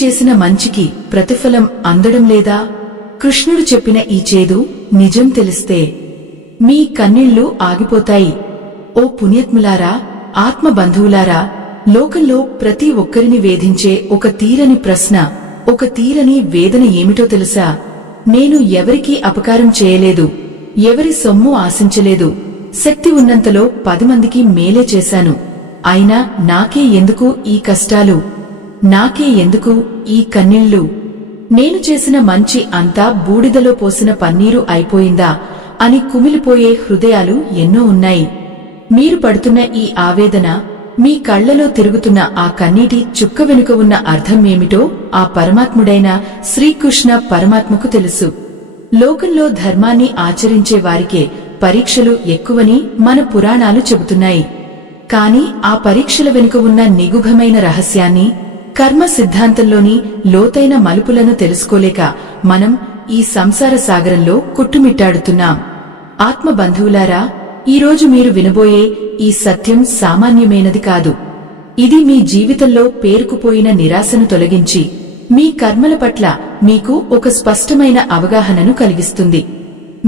చేసిన మంచికి ప్రతిఫలం అందడం లేదా? కృష్ణుడు చెప్పిన ఈ చేదు నిజం తెలిస్తే మీ కన్నీళ్లు ఆగిపోతాయి. ఓ పుణ్యాత్ములారా, ఆత్మబంధువులారా, లోకంలో ప్రతి ఒక్కరిని వేధించే ఒక తీరని ప్రశ్న, ఒక తీరని వేదన ఏమిటో తెలుసా? నేను ఎవరికీ అపకారం చేయలేదు, ఎవరి సొమ్ము ఆశించలేదు, శక్తి ఉన్నంతలో 10 మందికి మేలే చేశాను. అయినా నాకే ఎందుకు ఈ కష్టాలు, నాకే ఎందుకు ఈ కన్నీళ్లు? నేను చేసిన మంచి అంతా బూడిదలో పోసిన పన్నీరు అయిపోయిందా అని కుమిలిపోయే హృదయాలు ఎన్నో ఉన్నాయి. మీరు పడుతున్న ఈ ఆవేదన, మీ కళ్లలో తిరుగుతున్న ఆ కన్నీటి చుక్క వెనుక ఉన్న అర్థం ఏమిటో ఆ పరమాత్ముడైన శ్రీకృష్ణ పరమాత్మకు తెలుసు. లోకంలో ధర్మాన్ని ఆచరించే వారికే పరీక్షలు ఎక్కువని మన పురాణాలు చెబుతున్నాయి. కాని ఆ పరీక్షల వెనుక ఉన్న నిగూఢమైన రహస్యాన్ని, కర్మ సిద్ధాంతంలోని లోతైన మలుపులను తెలుసుకోలేక మనం ఈ సంసార సాగరంలో కొట్టుమిట్టాడుతున్నాం. ఆత్మబంధువులారా, ఈరోజు మీరు వినబోయే ఈ సత్యం సామాన్యమైనది కాదు. ఇది మీ జీవితంలో పేరుకుపోయిన నిరాశను తొలగించి మీ కర్మల పట్ల మీకు ఒక స్పష్టమైన అవగాహనను కలిగిస్తుంది.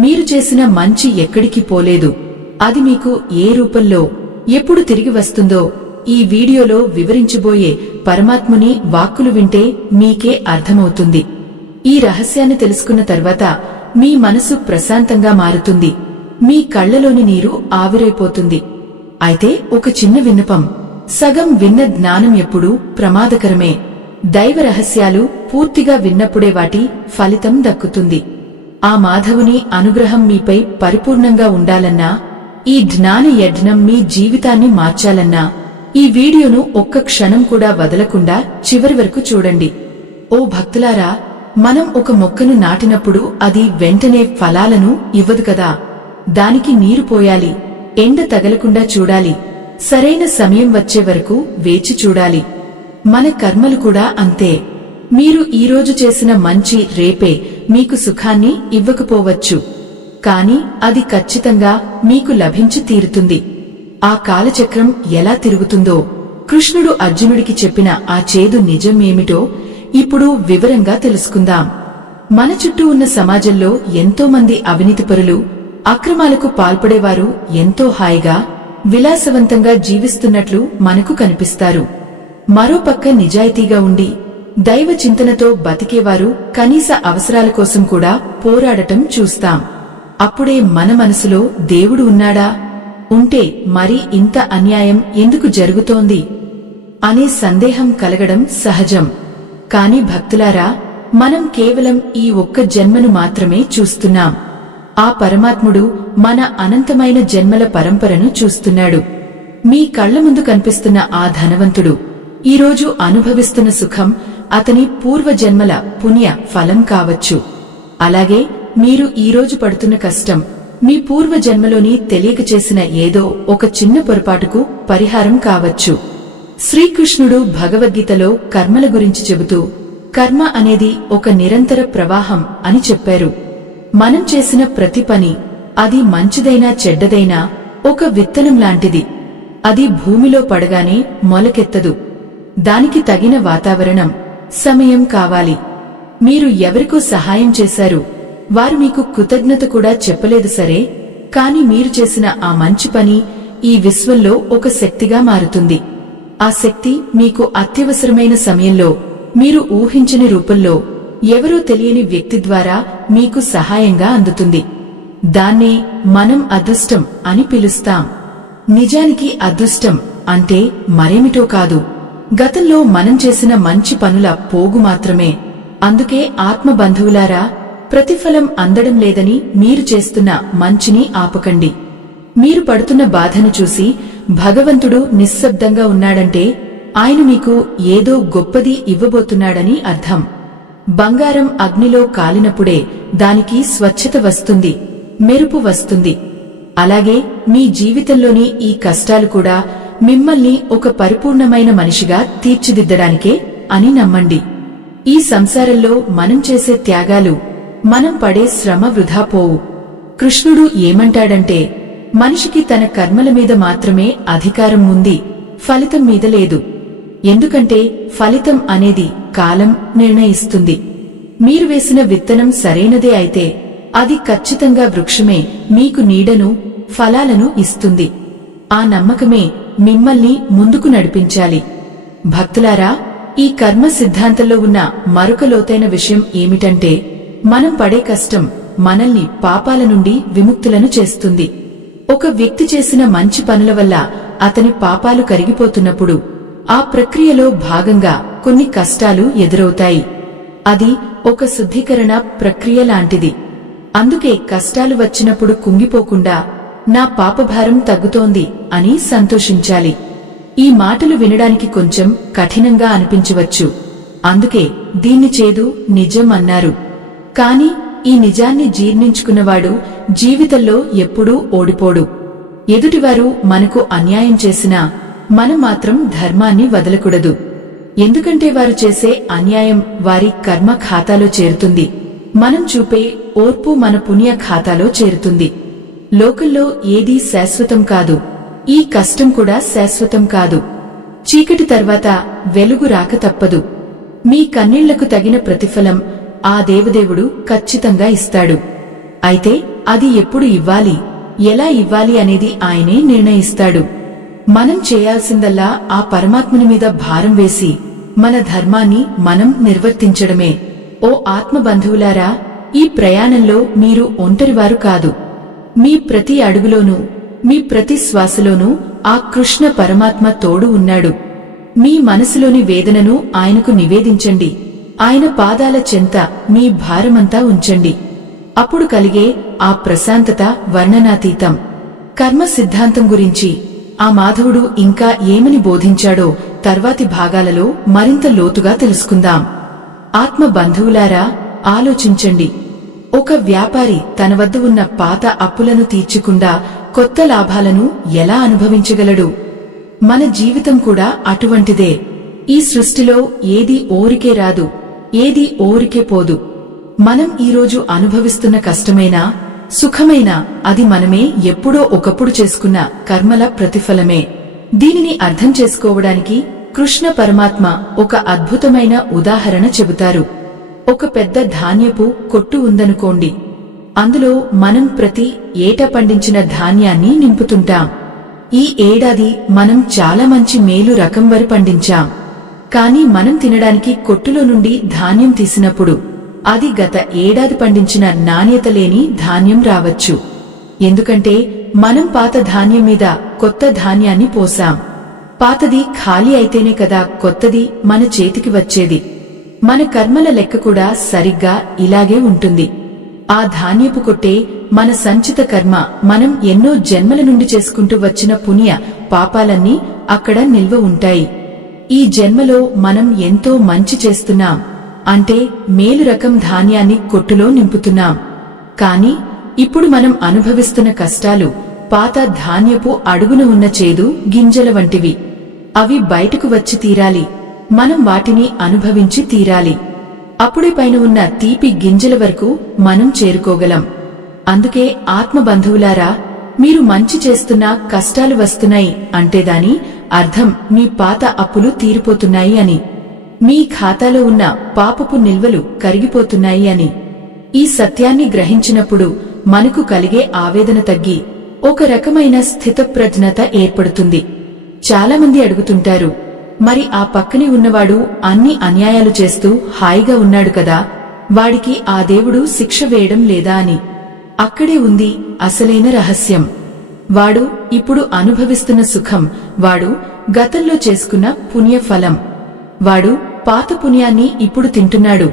మీరు చేసిన మంచి ఎక్కడికి పోలేదు. అది మీకు ఏ రూపంలో, ఎప్పుడు తిరిగి వస్తుందో ఈ వీడియోలో వివరించబోయే పరమాత్ముని వాక్కులు వింటే మీకే అర్థమవుతుంది. ఈ రహస్యాన్ని తెలుసుకున్న తర్వాత మీ మనసు ప్రశాంతంగా మారుతుంది, మీ కళ్లలోని నీరు ఆవిరైపోతుంది. అయితే ఒక చిన్న విన్నపం, సగం విన్న జ్ఞానం ఎప్పుడూ ప్రమాదకరమే. దైవ రహస్యాలు పూర్తిగా విన్నప్పుడే వాటి ఫలితం దక్కుతుంది. ఆ మాధవుని అనుగ్రహం మీపై పరిపూర్ణంగా ఉండాలన్నా, ఈ జ్ఞాన యజ్ఞం మీ జీవితాన్ని మార్చాలన్నా ఈ వీడియోను ఒక్క క్షణం కూడా వదలకుండా చివరి వరకు చూడండి. ఓ భక్తులారా, మనం ఒక మొక్కను నాటినప్పుడు అది వెంటనే ఫలాలను ఇవ్వదు కదా. దానికి నీరు పోయాలి, ఎండ తగలకుండా చూడాలి, సరైన సమయం వచ్చే వరకు వేచి చూడాలి. మన కర్మలు కూడా అంతే. మీరు ఈరోజు చేసిన మంచి రేపే మీకు సుఖాన్ని ఇవ్వకపోవచ్చు, కాని అది ఖచ్చితంగా మీకు లభించి తీరుతుంది. ఆ కాలచక్రం ఎలా తిరుగుతుందో, కృష్ణుడు అర్జునుడికి చెప్పిన ఆ చేదు నిజం ఏమిటో ఇప్పుడు వివరంగా తెలుసుకుందాం. మన చుట్టూ ఉన్న సమాజంలో ఎంతో మంది అవినీతిపరులు, అక్రమాలకు పాల్పడేవారు ఎంతో హాయిగా, విలాసవంతంగా జీవిస్తున్నట్లు మనకు కనిపిస్తారు. మరోపక్క నిజాయితీగా ఉండి దైవ చింతనతో బతికేవారు కనీస అవసరాల కోసం కూడా పోరాడటం చూస్తాం. అప్పుడే మన మనసులో దేవుడు ఉన్నాడా, ఉంటే మరి ఇంత అన్యాయం ఎందుకు జరుగుతోంది అనే సందేహం కలగడం సహజం. కాని భక్తులారా, మనం కేవలం ఈ ఒక్క జన్మను మాత్రమే చూస్తున్నాం. ఆ పరమాత్ముడు మన అనంతమైన జన్మల పరంపరను చూస్తున్నాడు. మీ కళ్ల ముందు కనిపిస్తున్న ఆ ధనవంతుడు ఈరోజు అనుభవిస్తున్న సుఖం అతని పూర్వజన్మల పుణ్య ఫలం కావచ్చు. అలాగే మీరు ఈరోజు పడుతున్న కష్టం మీ పూర్వజన్మలోని తెలియక చేసిన ఏదో ఒక చిన్న పొరపాటుకు పరిహారం కావచ్చు. శ్రీకృష్ణుడు భగవద్గీతలో కర్మల గురించి చెబుతూ కర్మ అనేది ఒక నిరంతర ప్రవాహం అని చెప్పారు. మనం చేసిన ప్రతి పని, అది మంచిదైనా చెడ్డదైనా, ఒక విత్తనం లాంటిది. అది భూమిలో పడగానే మొలకెత్తదు. దానికి తగిన వాతావరణం, సమయం కావాలి. మీరు ఎవరికో సహాయం చేశారు, వారు మీకు కృతజ్ఞత కూడా చెప్పలేదు సరే, కాని మీరు చేసిన ఆ మంచి పని ఈ విశ్వంలో ఒక శక్తిగా మారుతుంది. ఆ శక్తి మీకు అత్యవసరమైన సమయంలో, మీరు ఊహించని రూపంలో, ఎవరో తెలియని వ్యక్తి ద్వారా మీకు సహాయంగా అందుతుంది. దాన్నే మనం అదృష్టం అని పిలుస్తాం. నిజానికి అదృష్టం అంటే మరేమిటో కాదు, గతంలో మనం చేసిన మంచి పనుల పోగు మాత్రమే. అందుకే ఆత్మబంధువులారా, ప్రతిఫలం అందడం లేదని మీరు చేస్తున్న మంచిని ఆపకండి. మీరు పడుతున్న బాధను చూసి భగవంతుడు నిశ్శబ్దంగా ఉన్నాడంటే ఆయన మీకు ఏదో గొప్పది ఇవ్వబోతున్నాడని అర్థం. బంగారం అగ్నిలో కాలినప్పుడే దానికి స్వచ్ఛత వస్తుంది, మెరుపు వస్తుంది. అలాగే మీ జీవితంలోని ఈ కష్టాలు కూడా మిమ్మల్ని ఒక పరిపూర్ణమైన మనిషిగా తీర్చిదిద్దడానికే అని నమ్మండి. ఈ సంసారంలో మనం చేసే త్యాగాలు, మనం పడే శ్రమ వృధా పోవు. కృష్ణుడు ఏమంటాడంటే, మనిషికి తన కర్మల మీద మాత్రమే అధికారం ఉంది, ఫలితం మీద లేదు. ఎందుకంటే ఫలితం అనేది కాలం నిర్ణయిస్తుంది. మీరు వేసిన విత్తనం సరైనదే అయితే అది ఖచ్చితంగా వృక్షమే మీకు నీడను, ఫలాలను ఇస్తుంది. ఆ నమ్మకమే మిమ్మల్ని ముందుకు నడిపించాలి. భక్తులారా, ఈ కర్మ సిద్ధాంతంలో ఉన్న మరొక లోతైన విషయం ఏమిటంటే, మనం పడే కష్టం మనల్ని పాపాల నుండి విముక్తులను చేస్తుంది. ఒక వ్యక్తి చేసిన మంచి పనుల వల్ల అతని పాపాలు కరిగిపోతున్నప్పుడు ఆ ప్రక్రియలో భాగంగా కొన్ని కష్టాలు ఎదురవుతాయి. అది ఒక శుద్ధీకరణ ప్రక్రియ లాంటిది. అందుకే కష్టాలు వచ్చినప్పుడు కుంగిపోకుండా నా పాపభారం తగ్గుతోంది అని సంతోషించాలి. ఈ మాటలు వినడానికి కొంచెం కఠినంగా అనిపించవచ్చు. అందుకే దీన్ని చేదు నిజం అన్నారు. కాని ఈ నిజాన్ని జీర్ణించుకున్నవాడు జీవితంలో ఎప్పుడూ ఓడిపోడు. ఎదుటివారు మనకు అన్యాయం చేసినా మనం మాత్రం ధర్మాన్ని వదలకూడదు. ఎందుకంటే వారు చేసే అన్యాయం వారి కర్మ ఖాతాలో చేరుతుంది. మనం చూపే ఓర్పు మన పుణ్య ఖాతాలో చేరుతుంది. లోకంలో ఏదీ శాశ్వతం కాదు. ఈ కష్టం కూడా శాశ్వతం కాదు. చీకటి తర్వాత వెలుగు రాక తప్పదు. మీ కన్నీళ్లకు తగిన ప్రతిఫలం ఆ దేవదేవుడు ఖచ్చితంగా ఇస్తాడు. అయితే అది ఎప్పుడు ఇవ్వాలి, ఎలా ఇవ్వాలి అనేది ఆయనే నిర్ణయిస్తాడు. మనం చేయాల్సిందల్లా ఆ పరమాత్ముని మీద భారం వేసి మన ధర్మాన్ని మనం నిర్వర్తించడమే. ఓ ఆత్మబంధువులారా, ఈ ప్రయాణంలో మీరు ఒంటరివారు కాదు. మీ ప్రతి అడుగులోనూ, మీ ప్రతి శ్వాసలోనూ ఆ కృష్ణ పరమాత్మ తోడు ఉన్నాడు. మీ మనసులోని వేదనను ఆయనకు నివేదించండి. ఆయన పాదాల చెంత మీ భారమంతా ఉంచండి. అప్పుడు కలిగే ఆ ప్రశాంతత వర్ణనాతీతం. కర్మ సిద్ధాంతం గురించి ఆ మాధవుడు ఇంకా ఏమని బోధించాడో తర్వాతి భాగాలలో మరింత లోతుగా తెలుసుకుందాం. ఆత్మ బంధువులారా, ఆలోచించండి. ఒక వ్యాపారి తన వద్ద ఉన్న పాత అప్పులను తీర్చకుండా కొత్త లాభాలను ఎలా అనుభవించగలడు? మన జీవితం కూడా అటువంటిదే. ఈ సృష్టిలో ఏదీ ఓరికే రాదు, ఏదీ ఓరికే పోదు. మనం ఈరోజు అనుభవిస్తున్న కష్టమైనా సుఖమైనా అది మనమే ఎప్పుడో ఒకప్పుడు చేసుకున్న కర్మల ప్రతిఫలమే. దీనిని అర్థం చేసుకోవడానికి కృష్ణ పరమాత్మ ఒక అద్భుతమైన ఉదాహరణ చెబుతారు. ఒక పెద్ద ధాన్యపు కొట్టు ఉందనుకోండి. అందులో మనం ప్రతి ఏటా పండించిన ధాన్యాన్ని నింపుతుంటాం. ఈ ఏడాది మనం చాలా మంచి మేలు రకం వరి పండించాం. కాని మనం తినడానికి కొట్టులో నుండి ధాన్యం తీసినప్పుడు అది గత ఏడాది పండించిన నాణ్యత లేని ధాన్యం రావచ్చు. ఎందుకంటే మనం పాత ధాన్యం మీద కొత్త ధాన్యాన్ని పోసాం. పాతది ఖాళీ అయితేనే కదా కొత్తది మన చేతికి వచ్చేది. మన కర్మల లెక్క కూడా సరిగ్గా ఇలాగే ఉంటుంది. ఆ ధాన్యపు కొట్టే మన సంచిత కర్మ. మనం ఎన్నో జన్మల నుండి చేసుకుంటూ వచ్చిన పుణ్య పాపాలన్నీ అక్కడ నిల్వ ఉంటాయి. ఈ జన్మలో మనం ఎంతో మంచి చేస్తున్నాం అంటే మేలు రకం ధాన్యాన్ని కొట్టులో నింపుతున్నాం. కాని ఇప్పుడు మనం అనుభవిస్తున్న కష్టాలు పాత ధాన్యపు అడుగున ఉన్న చేదు గింజల వంటివి. అవి బయటకు వచ్చి తీరాలి. మనం వాటిని అనుభవించి తీరాలి. అప్పుడే పైన ఉన్న తీపి గింజల వరకు మనం చేరుకోగలం. అందుకే ఆత్మబంధువులారా, మీరు మంచి చేస్తున్నా కష్టాలు వస్తున్నాయి అంటే దాని అర్థం మీ పాత అప్పులు తీరిపోతున్నాయి అని, మీ ఖాతాలో ఉన్న పాపపు నిల్వలు కరిగిపోతున్నాయి అని. ఈ సత్యాన్ని గ్రహించినప్పుడు మనకు కలిగే ఆవేదన తగ్గి ఒక రకమైన స్థితప్రజ్ఞత ఏర్పడుతుంది. చాలామంది అడుగుతుంటారు, మరి ఆ పక్కనే ఉన్నవాడు అన్ని అన్యాయాలు చేస్తూ హాయిగా ఉన్నాడు కదా, వాడికి ఆ దేవుడు శిక్ష వేయడం లేదా అని. అక్కడే ఉంది అసలైన రహస్యం. వాడు ఇప్పుడు అనుభవిస్తున్న సుఖం వాడు గతంలో చేసుకున్న పుణ్యఫలం. వాడు పాత పుణ్యాన్ని ఇప్పుడు తింటున్నాడు,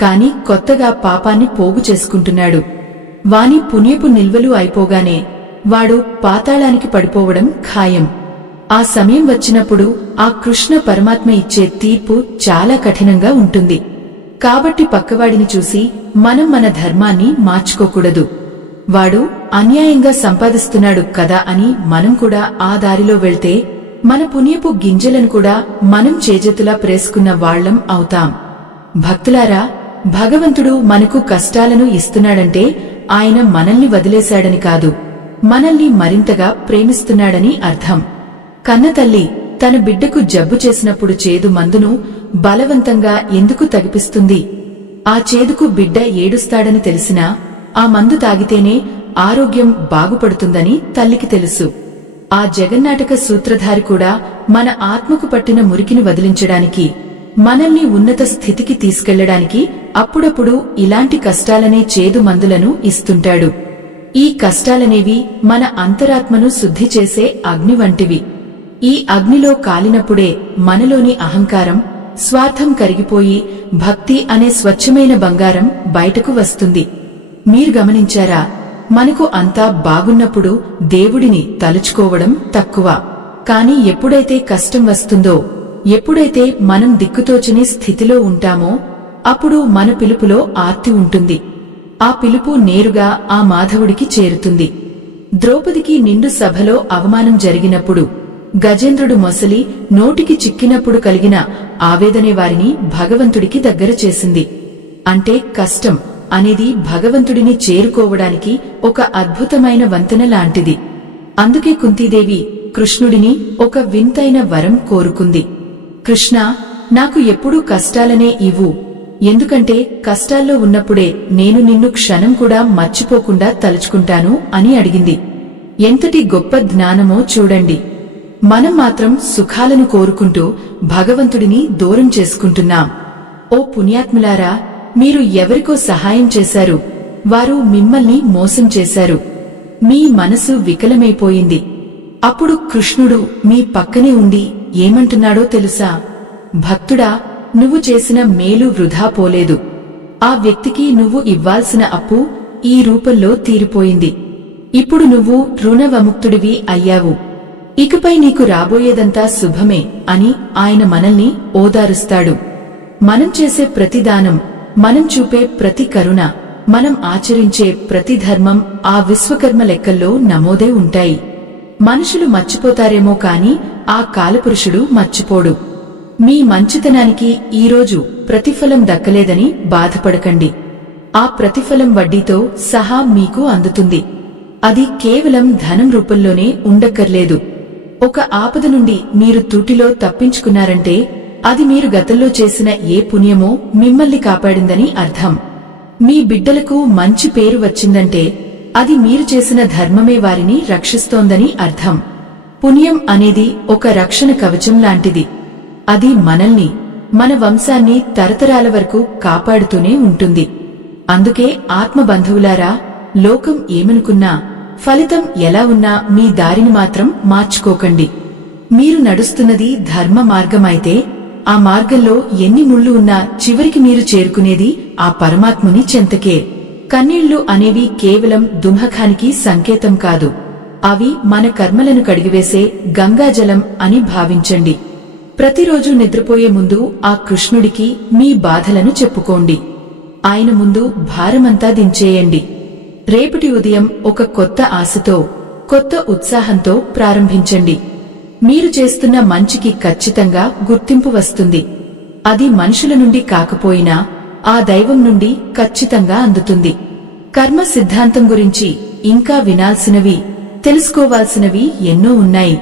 కాని కొత్తగా పాపాన్ని పోగు చేసుకుంటున్నాడు. వాని పుణ్యపు నిల్వలు అయిపోగానే వాడు పాతాళానికి పడిపోవడం ఖాయం. ఆ సమయం వచ్చినప్పుడు ఆ కృష్ణ పరమాత్మ ఇచ్చే తీర్పు చాలా కఠినంగా ఉంటుంది. కాబట్టి పక్కవాడిని చూసి మనం మన ధర్మాన్ని మార్చుకోకూడదు. వాడు అన్యాయంగా సంపాదిస్తున్నాడు కదా అని మనం కూడా ఆ దారిలో వెళ్తే మన పుణ్యపు గింజలను కూడా మనం చేజెతులా ప్రేసుకున్న వాళ్లం అవుతాం. భక్తులారా, భగవంతుడు మనకు కష్టాలను ఇస్తున్నాడంటే ఆయన మనల్ని వదిలేశాడని కాదు, మనల్ని మరింతగా ప్రేమిస్తున్నాడని అర్థం. కన్నతల్లి తన బిడ్డకు జబ్బు చేసినప్పుడు చేదు మందును బలవంతంగా ఎందుకు తగిపిస్తుంది? ఆ చేదుకు బిడ్డ ఏడుస్తాడని తెలిసినా ఆ మందు తాగితేనే ఆరోగ్యం బాగుపడుతుందని తల్లికి తెలుసు. ఆ జగన్నాటక సూత్రధారి కూడా మన ఆత్మకు పట్టిన మురికిని వదిలించడానికి, మనల్ని ఉన్నత స్థితికి తీసుకెళ్లడానికి అప్పుడప్పుడు ఇలాంటి కష్టాలనే చేదు మందులను ఇస్తుంటాడు. ఈ కష్టాలనేవి మన అంతరాత్మను శుద్ధి చేసే అగ్ని వంటివి. ఈ అగ్నిలో కాలినప్పుడే మనలోని అహంకారం, స్వార్థం కరిగిపోయి భక్తి అనే స్వచ్ఛమైన బంగారం బయటకు వస్తుంది. మీరు గమనించారా? మనకు అంతా బాగున్నప్పుడు దేవుడిని తలుచుకోవడం తక్కువ. కాని ఎప్పుడైతే కష్టం వస్తుందో, ఎప్పుడైతే మనం దిక్కుతోచని స్థితిలో ఉంటామో అప్పుడు మన పిలుపులో ఆర్తి ఉంటుంది. ఆ పిలుపు నేరుగా ఆ మాధవుడికి చేరుతుంది. ద్రౌపదికి నిండు సభలో అవమానం జరిగినప్పుడు, గజేంద్రుడు మొసలి నోటికి చిక్కినప్పుడు కలిగిన ఆవేదనే వారిని భగవంతుడికి దగ్గర చేసింది. అంటే కష్టం అనేది భగవంతుడిని చేరుకోవడానికి ఒక అద్భుతమైన వంతెన లాంటిది. అందుకే కుంతీదేవి కృష్ణుడిని ఒక వింతైన వరం కోరుకుంది. కృష్ణ, నాకు ఎప్పుడూ కష్టాలనే ఇవ్వు. ఎందుకంటే కష్టాల్లో ఉన్నప్పుడే నేను నిన్ను క్షణం కూడా మర్చిపోకుండా తలుచుకుంటాను అని అడిగింది. ఎంతటి గొప్ప జ్ఞానమో చూడండి. మనం మాత్రం సుఖాలను కోరుకుంటూ భగవంతుడిని దూరం చేసుకుంటున్నాం. ఓ పుణ్యాత్ములారా, మీరు ఎవరికో సహాయం చేశారు, వారు మిమ్మల్ని మోసం చేశారు. మీ మనసు వికలమైపోయింది. అప్పుడు కృష్ణుడు మీ పక్కనే ఉండి ఏమంటున్నాడో తెలుసా? భక్తుడా, నువ్వు చేసిన మేలు వృధా పోలేదు. ఆ వ్యక్తికి నువ్వు ఇవ్వాల్సిన అప్పు ఈ రూపంలో తీరిపోయింది. ఇప్పుడు నువ్వు రుణవిముక్తుడివి అయ్యావు. ఇకపై నీకు రాబోయేదంతా శుభమే అని ఆయన మనల్ని ఓదారుస్తాడు. మనం చేసే ప్రతి దానం, మనం చూపే ప్రతి కరుణ, మనం ఆచరించే ప్రతి ధర్మం ఆ విశ్వకర్మ లెక్కల్లో నమోదే ఉంటాయి. మనుషులు మర్చిపోతారేమో కాని ఆ కాలపురుషుడు మర్చిపోడు. మీ మంచితనానికి ఈరోజు ప్రతిఫలం దక్కలేదని బాధపడకండి. ఆ ప్రతిఫలం వడ్డీతో సహా మీకు అందుతుంది. అది కేవలం ధనం రూపంలోనే ఉండక్కర్లేదు. ఒక ఆపద నుండి మీరు తూటిలో తప్పించుకున్నారంటే అది మీరు గతంలో చేసిన ఏ పుణ్యమో మిమ్మల్ని కాపాడిందని అర్థం. మీ బిడ్డలకు మంచి పేరు వచ్చిందంటే అది మీరు చేసిన ధర్మమే వారిని రక్షిస్తోందని అర్థం. పుణ్యం అనేది ఒక రక్షణ కవచం లాంటిది. అది మనల్ని, మన వంశాన్ని తరతరాల వరకు కాపాడుతూనే ఉంటుంది. అందుకే ఆత్మబంధువులారా, లోకం ఏమనుకున్నా, ఫలితం ఎలా ఉన్నా మీ దారిని మాత్రం మార్చుకోకండి. మీరు నడుస్తున్నది ధర్మ మార్గమైతే ఆ మార్గంలో ఎన్ని ముళ్ళు ఉన్నా చివరికి మీరు చేరుకునేది ఆ పరమాత్ముని చెంతకే. కన్నీళ్లు అనేవి కేవలం దుఃఖానికి సంకేతం కాదు. అవి మన కర్మలను కడిగివేసే గంగాజలం అని భావించండి. ప్రతిరోజు నిద్రపోయే ముందు ఆ కృష్ణుడికి మీ బాధలను చెప్పుకోండి. ఆయన ముందు భారమంతా దించేయండి. రేపటి ఉదయం ఒక కొత్త ఆశతో, కొత్త ఉత్సాహంతో ప్రారంభించండి. మీరు చేస్తున్న మంచికి ఖచ్చితంగా గుర్తింపు వస్తుంది. అది మనుషుల నుండి కాకపోయినా ఆ దైవం నుండి ఖచ్చితంగా అందుతుంది. కర్మ సిద్ధాంతం గురించి ఇంకా వినాల్సినవి, తెలుసుకోవాల్సినవి ఎన్నో ఉన్నాయి.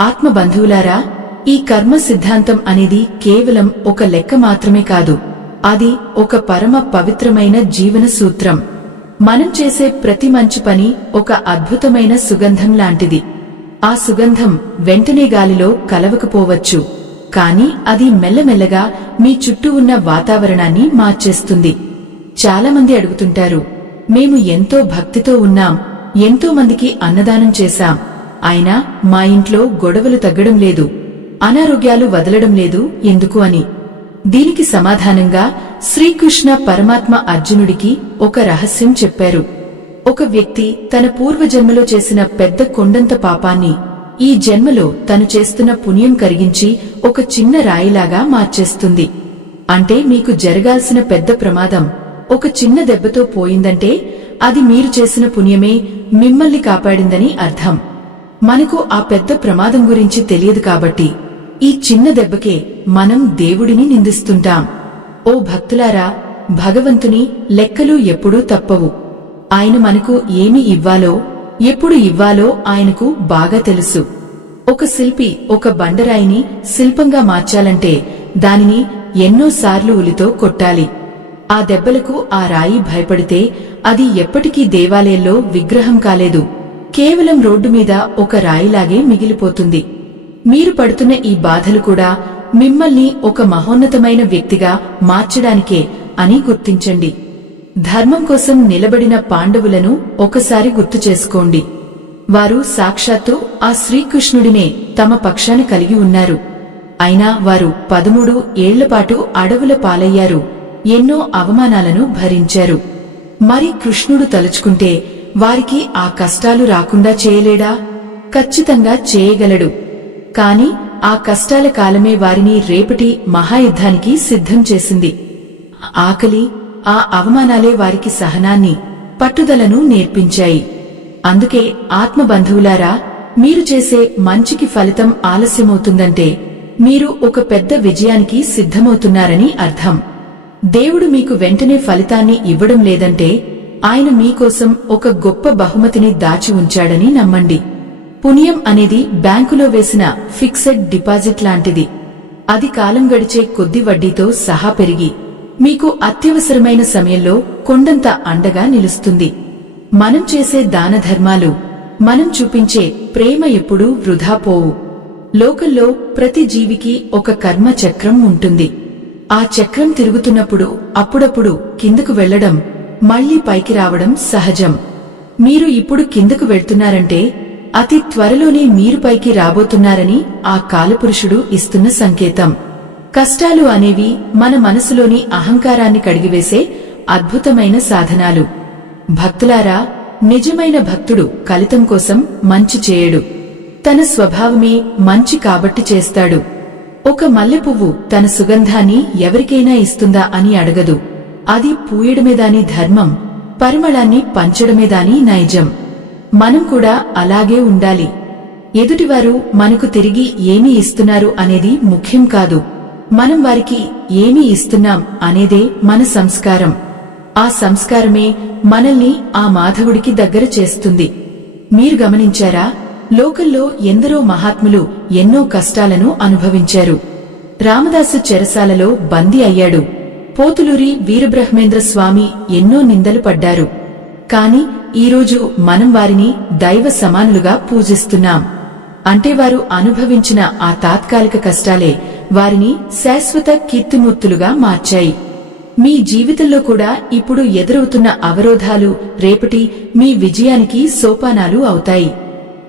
ఆత్మబంధువులారా, ఈ కర్మ సిద్ధాంతం అనేది కేవలం ఒక లెక్క మాత్రమే కాదు. అది ఒక పరమ పవిత్రమైన జీవన సూత్రం. మనం చేసే ప్రతి మంచి పని ఒక అద్భుతమైన సుగంధం లాంటిది. ఆ సుగంధం వెంటనే గాలిలో కలవకపోవచ్చు, కాని అది మెల్లమెల్లగా మీ చుట్టూ ఉన్న వాతావరణాన్ని మార్చేస్తుంది. చాలామంది అడుగుతుంటారు, మేము ఎంతో భక్తితో ఉన్నాం, ఎంతో మందికి అన్నదానం చేశాం, అయినా మా ఇంట్లో గొడవలు తగ్గడం లేదు, అనారోగ్యాలు వదలడం లేదు ఎందుకు అని. దీనికి సమాధానంగా శ్రీకృష్ణ పరమాత్మ అర్జునుడికి ఒక రహస్యం చెప్పారు. ఒక వ్యక్తి తన పూర్వజన్మలో చేసిన పెద్ద కొండంత పాపాన్ని ఈ జన్మలో తను చేస్తున్న పుణ్యం కరిగించి ఒక చిన్న రాయిలాగా మార్చేస్తుంది. అంటే మీకు జరగాల్సిన పెద్ద ప్రమాదం ఒక చిన్న దెబ్బతో పోయిందంటే అది మీరు చేసిన పుణ్యమే మిమ్మల్ని కాపాడిందని అర్థం. మనకు ఆ పెద్ద ప్రమాదం గురించి తెలియదు కాబట్టి ఈ చిన్న దెబ్బకే మనం దేవుడిని నిందిస్తుంటాం. ఓ భక్తులారా, భగవంతుని లెక్కలు ఎప్పుడూ తప్పవు. ఆయన మనకు ఏమి ఇవ్వాలో, ఎప్పుడు ఇవ్వాలో ఆయనకు బాగా తెలుసు. ఒక శిల్పి ఒక బండరాయిని శిల్పంగా మార్చాలంటే దానిని ఎన్నోసార్లు ఉలితో కొట్టాలి. ఆ దెబ్బలకు ఆ రాయి భయపడితే అది ఎప్పటికీ దేవాలయంలో విగ్రహం కాలేదు, కేవలం రోడ్డు మీద ఒక రాయిలాగే మిగిలిపోతుంది. మీరు పడుతున్న ఈ బాధలు కూడా మిమ్మల్ని ఒక మహోన్నతమైన వ్యక్తిగా మార్చడానికే అని గుర్తించండి. ధర్మం కోసం నిలబడిన పాండవులను ఒకసారి గుర్తు చేసుకోండి. వారు సాక్షాత్తు ఆ శ్రీకృష్ణుడినే తమ పక్షాన కలిగి ఉన్నారు. అయినా వారు 13 ఏళ్లపాటు అడవుల పాలయ్యారు, ఎన్నో అవమానాలను భరించారు. మరి కృష్ణుడు తలుచుకుంటే వారికి ఆ కష్టాలు రాకుండా చేయలేడా? ఖచ్చితంగా చేయగలడు. కాని ఆ కష్టాల కాలమే వారిని రేపటి మహాయుద్ధానికి సిద్ధం చేసింది. ఆకలి, ఆ అవమానాలే వారికి సహనాన్ని, పట్టుదలను నేర్పించాయి. అందుకే ఆత్మబంధువులారా, మీరు చేసే మంచికి ఫలితం ఆలస్యమవుతుందంటే మీరు ఒక పెద్ద విజయానికి సిద్ధమవుతున్నారని అర్థం. దేవుడు మీకు వెంటనే ఫలితాన్ని ఇవ్వడం లేదంటే ఆయన మీకోసం ఒక గొప్ప బహుమతిని దాచి ఉంచాడని నమ్మండి. పుణ్యం అనేది బ్యాంకులో వేసిన ఫిక్సెడ్ డిపాజిట్ లాంటిది. అది కాలం గడిచే కొద్ది వడ్డీతో సహా పెరిగి మీకు అత్యవసరమైన సమయంలో కొండంత అండగా నిలుస్తుంది. మనం చేసే దాన ధర్మాలు, మనం చూపించే ప్రేమ ఎప్పుడూ వృధా పోవు. లోకంలో ప్రతి జీవికి ఒక కర్మ చక్రం ఉంటుంది. ఆ చక్రం తిరుగుతున్నప్పుడు అప్పుడప్పుడు కిందకు వెళ్లడం, మళ్లీ పైకి రావడం సహజం. మీరు ఇప్పుడు కిందకు వెళ్తున్నారంటే అతి త్వరలోనే మీరు పైకి రాబోతున్నారని ఆ కాలపురుషుడు ఇస్తున్న సంకేతం. కష్టాలు అనేవి మన మనసులోని అహంకారాన్ని కడిగివేసే అద్భుతమైన సాధనాలు. భక్తులారా, నిజమైన భక్తుడు ఫలితం కోసం మంచి చేయడు. తన స్వభావమే మంచి కాబట్టి చేస్తాడు. ఒక మల్లెపువ్వు తన సుగంధాన్ని ఎవరికైనా ఇస్తుందా అని అడగదు. అది పూయడమేదాని ధర్మం, పరిమళాన్ని పంచడమేదాని నైజం. మనం కూడా అలాగే ఉండాలి. ఎదుటివారు మనకు తిరిగి ఏమి ఇస్తున్నారు అనేది ముఖ్యం కాదు, మనం వారికి ఏమి ఇస్తున్నాం అనేదే మన సంస్కారం. ఆ సంస్కారమే మనల్ని ఆ మాధవుడికి దగ్గర చేస్తుంది. మీరు గమనించారా, లోకంలో ఎందరో మహాత్ములు ఎన్నో కష్టాలను అనుభవించారు. రామదాసు చెరసాలలో బందీ అయ్యాడు. పోతులూరి వీరబ్రహ్మేంద్ర స్వామి ఎన్నో నిందలు పడ్డారు. కాని ఈరోజు మనం వారిని దైవ సమానులుగా పూజిస్తున్నాం. అంటే వారు అనుభవించిన ఆ తాత్కాలిక కష్టాలే వారిని శాశ్వత కీర్తిమూర్తులుగా మార్చాయి. మీ జీవితంలో కూడా ఇప్పుడు ఎదురవుతున్న అవరోధాలు రేపటి మీ విజయానికి సోపానాలు అవుతాయి.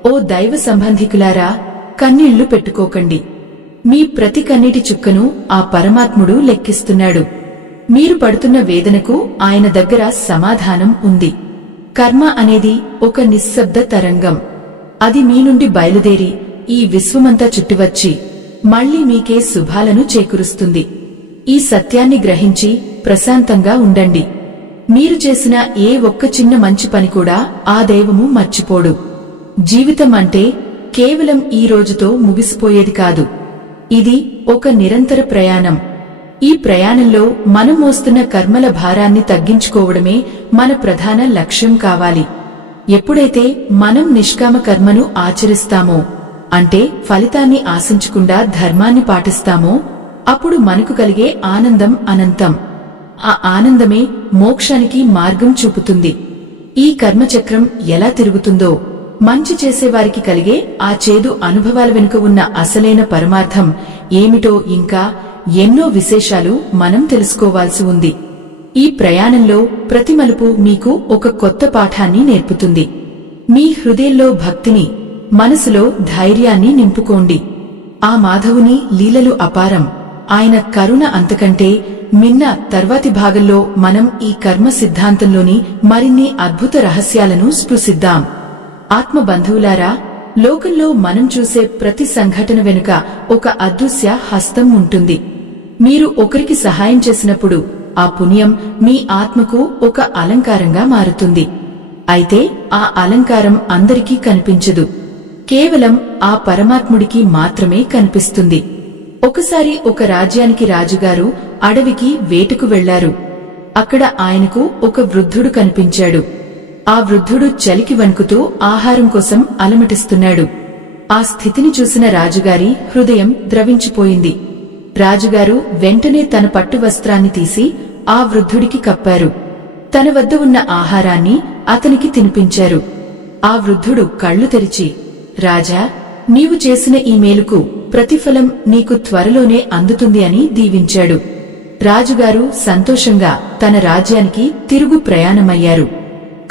ఓ దైవ సంబంధికులారా, కన్నీళ్లు పెట్టుకోకండి. మీ ప్రతి కన్నీటి చుక్కను ఆ పరమాత్ముడు లెక్కిస్తున్నాడు. మీరు పడుతున్న వేదనకు ఆయన దగ్గర సమాధానం ఉంది. కర్మ అనేది ఒక నిశ్శబ్ద తరంగం. అది మీ నుండి బయలుదేరి ఈ విశ్వమంతా చుట్టివచ్చి మళ్లీ మీకే శుభాలను చేకూరుస్తుంది. ఈ సత్యాన్ని గ్రహించి ప్రశాంతంగా ఉండండి. మీరు చేసిన ఏ ఒక్క చిన్న మంచి పని కూడా ఆ దైవము మర్చిపోడు. జీవితం అంటే కేవలం ఈ రోజుతో ముగిసిపోయేది కాదు. ఇది ఒక నిరంతర ప్రయాణం. ఈ ప్రయాణంలో మనం మోస్తున్న కర్మల భారాన్ని తగ్గించుకోవడమే మన ప్రధాన లక్ష్యం కావాలి. ఎప్పుడైతే మనం నిష్కామ కర్మను ఆచరిస్తామో, అంటే ఫలితాన్ని ఆశించకుండా ధర్మాన్ని పాటిస్తామో, అప్పుడు మనకు కలిగే ఆనందం అనంతం. ఆ ఆనందమే మోక్షానికి మార్గం చూపుతుంది. ఈ కర్మచక్రం ఎలా తిరుగుతుందో, మంచి చేసేవారికి కలిగే ఆ చేదు అనుభవాల వెనుక ఉన్న అసలైన పరమార్థం ఏమిటో ఇంకా ఎన్నో విశేషాలు మనం తెలుసుకోవాల్సి ఉంది. ఈ ప్రయాణంలో ప్రతి మలుపు మీకు ఒక కొత్త పాఠాన్ని నేర్పుతుంది. మీ హృదయంలో భక్తిని, మనసులో ధైర్యాన్ని నింపుకోండి. ఆ మాధవుని లీలలు అపారం. ఆయన కరుణ అంతకంటే మిన్న. తర్వాతి భాగంలో మనం ఈ కర్మ సిద్ధాంతంలోని మరిన్ని అద్భుత రహస్యాలను స్పృశిద్దాం. ఆత్మబంధువులారా, లోకంలో మనం చూసే ప్రతి సంఘటన వెనుక ఒక అదృశ్య హస్తం ఉంటుంది. మీరు ఒకరికి సహాయం చేసినప్పుడు ఆ పుణ్యం మీ ఆత్మకు ఒక అలంకారంగా మారుతుంది. అయితే ఆ అలంకారం అందరికీ కనిపించదు, కేవలం ఆ పరమాత్ముడికి మాత్రమే కనిపిస్తుంది. ఒకసారి ఒక రాజ్యానికి రాజుగారు అడవికి వేటకు వెళ్లారు. అక్కడ ఆయనకు ఒక వృద్ధుడు కనిపించాడు. ఆ వృద్ధుడు చలికి వణుకుతూ ఆహారం కోసం అలమటిస్తున్నాడు. ఆ స్థితిని చూసిన రాజుగారి హృదయం ద్రవించిపోయింది. రాజుగారు వెంటనే తన పట్టు వస్త్రాన్ని తీసి ఆ వృద్ధుడికి కప్పారు. తన వద్ద ఉన్న ఆహారాన్ని అతనికి తినిపించారు. ఆ వృద్ధుడు కళ్ళు తెరిచి, రాజా, నీవు చేసిన ఈ మేలుకు ప్రతిఫలం నీకు త్వరలోనే అందుతుంది అని దీవించాడు. రాజుగారు సంతోషంగా తన రాజ్యానికి తిరుగు ప్రయాణమయ్యారు.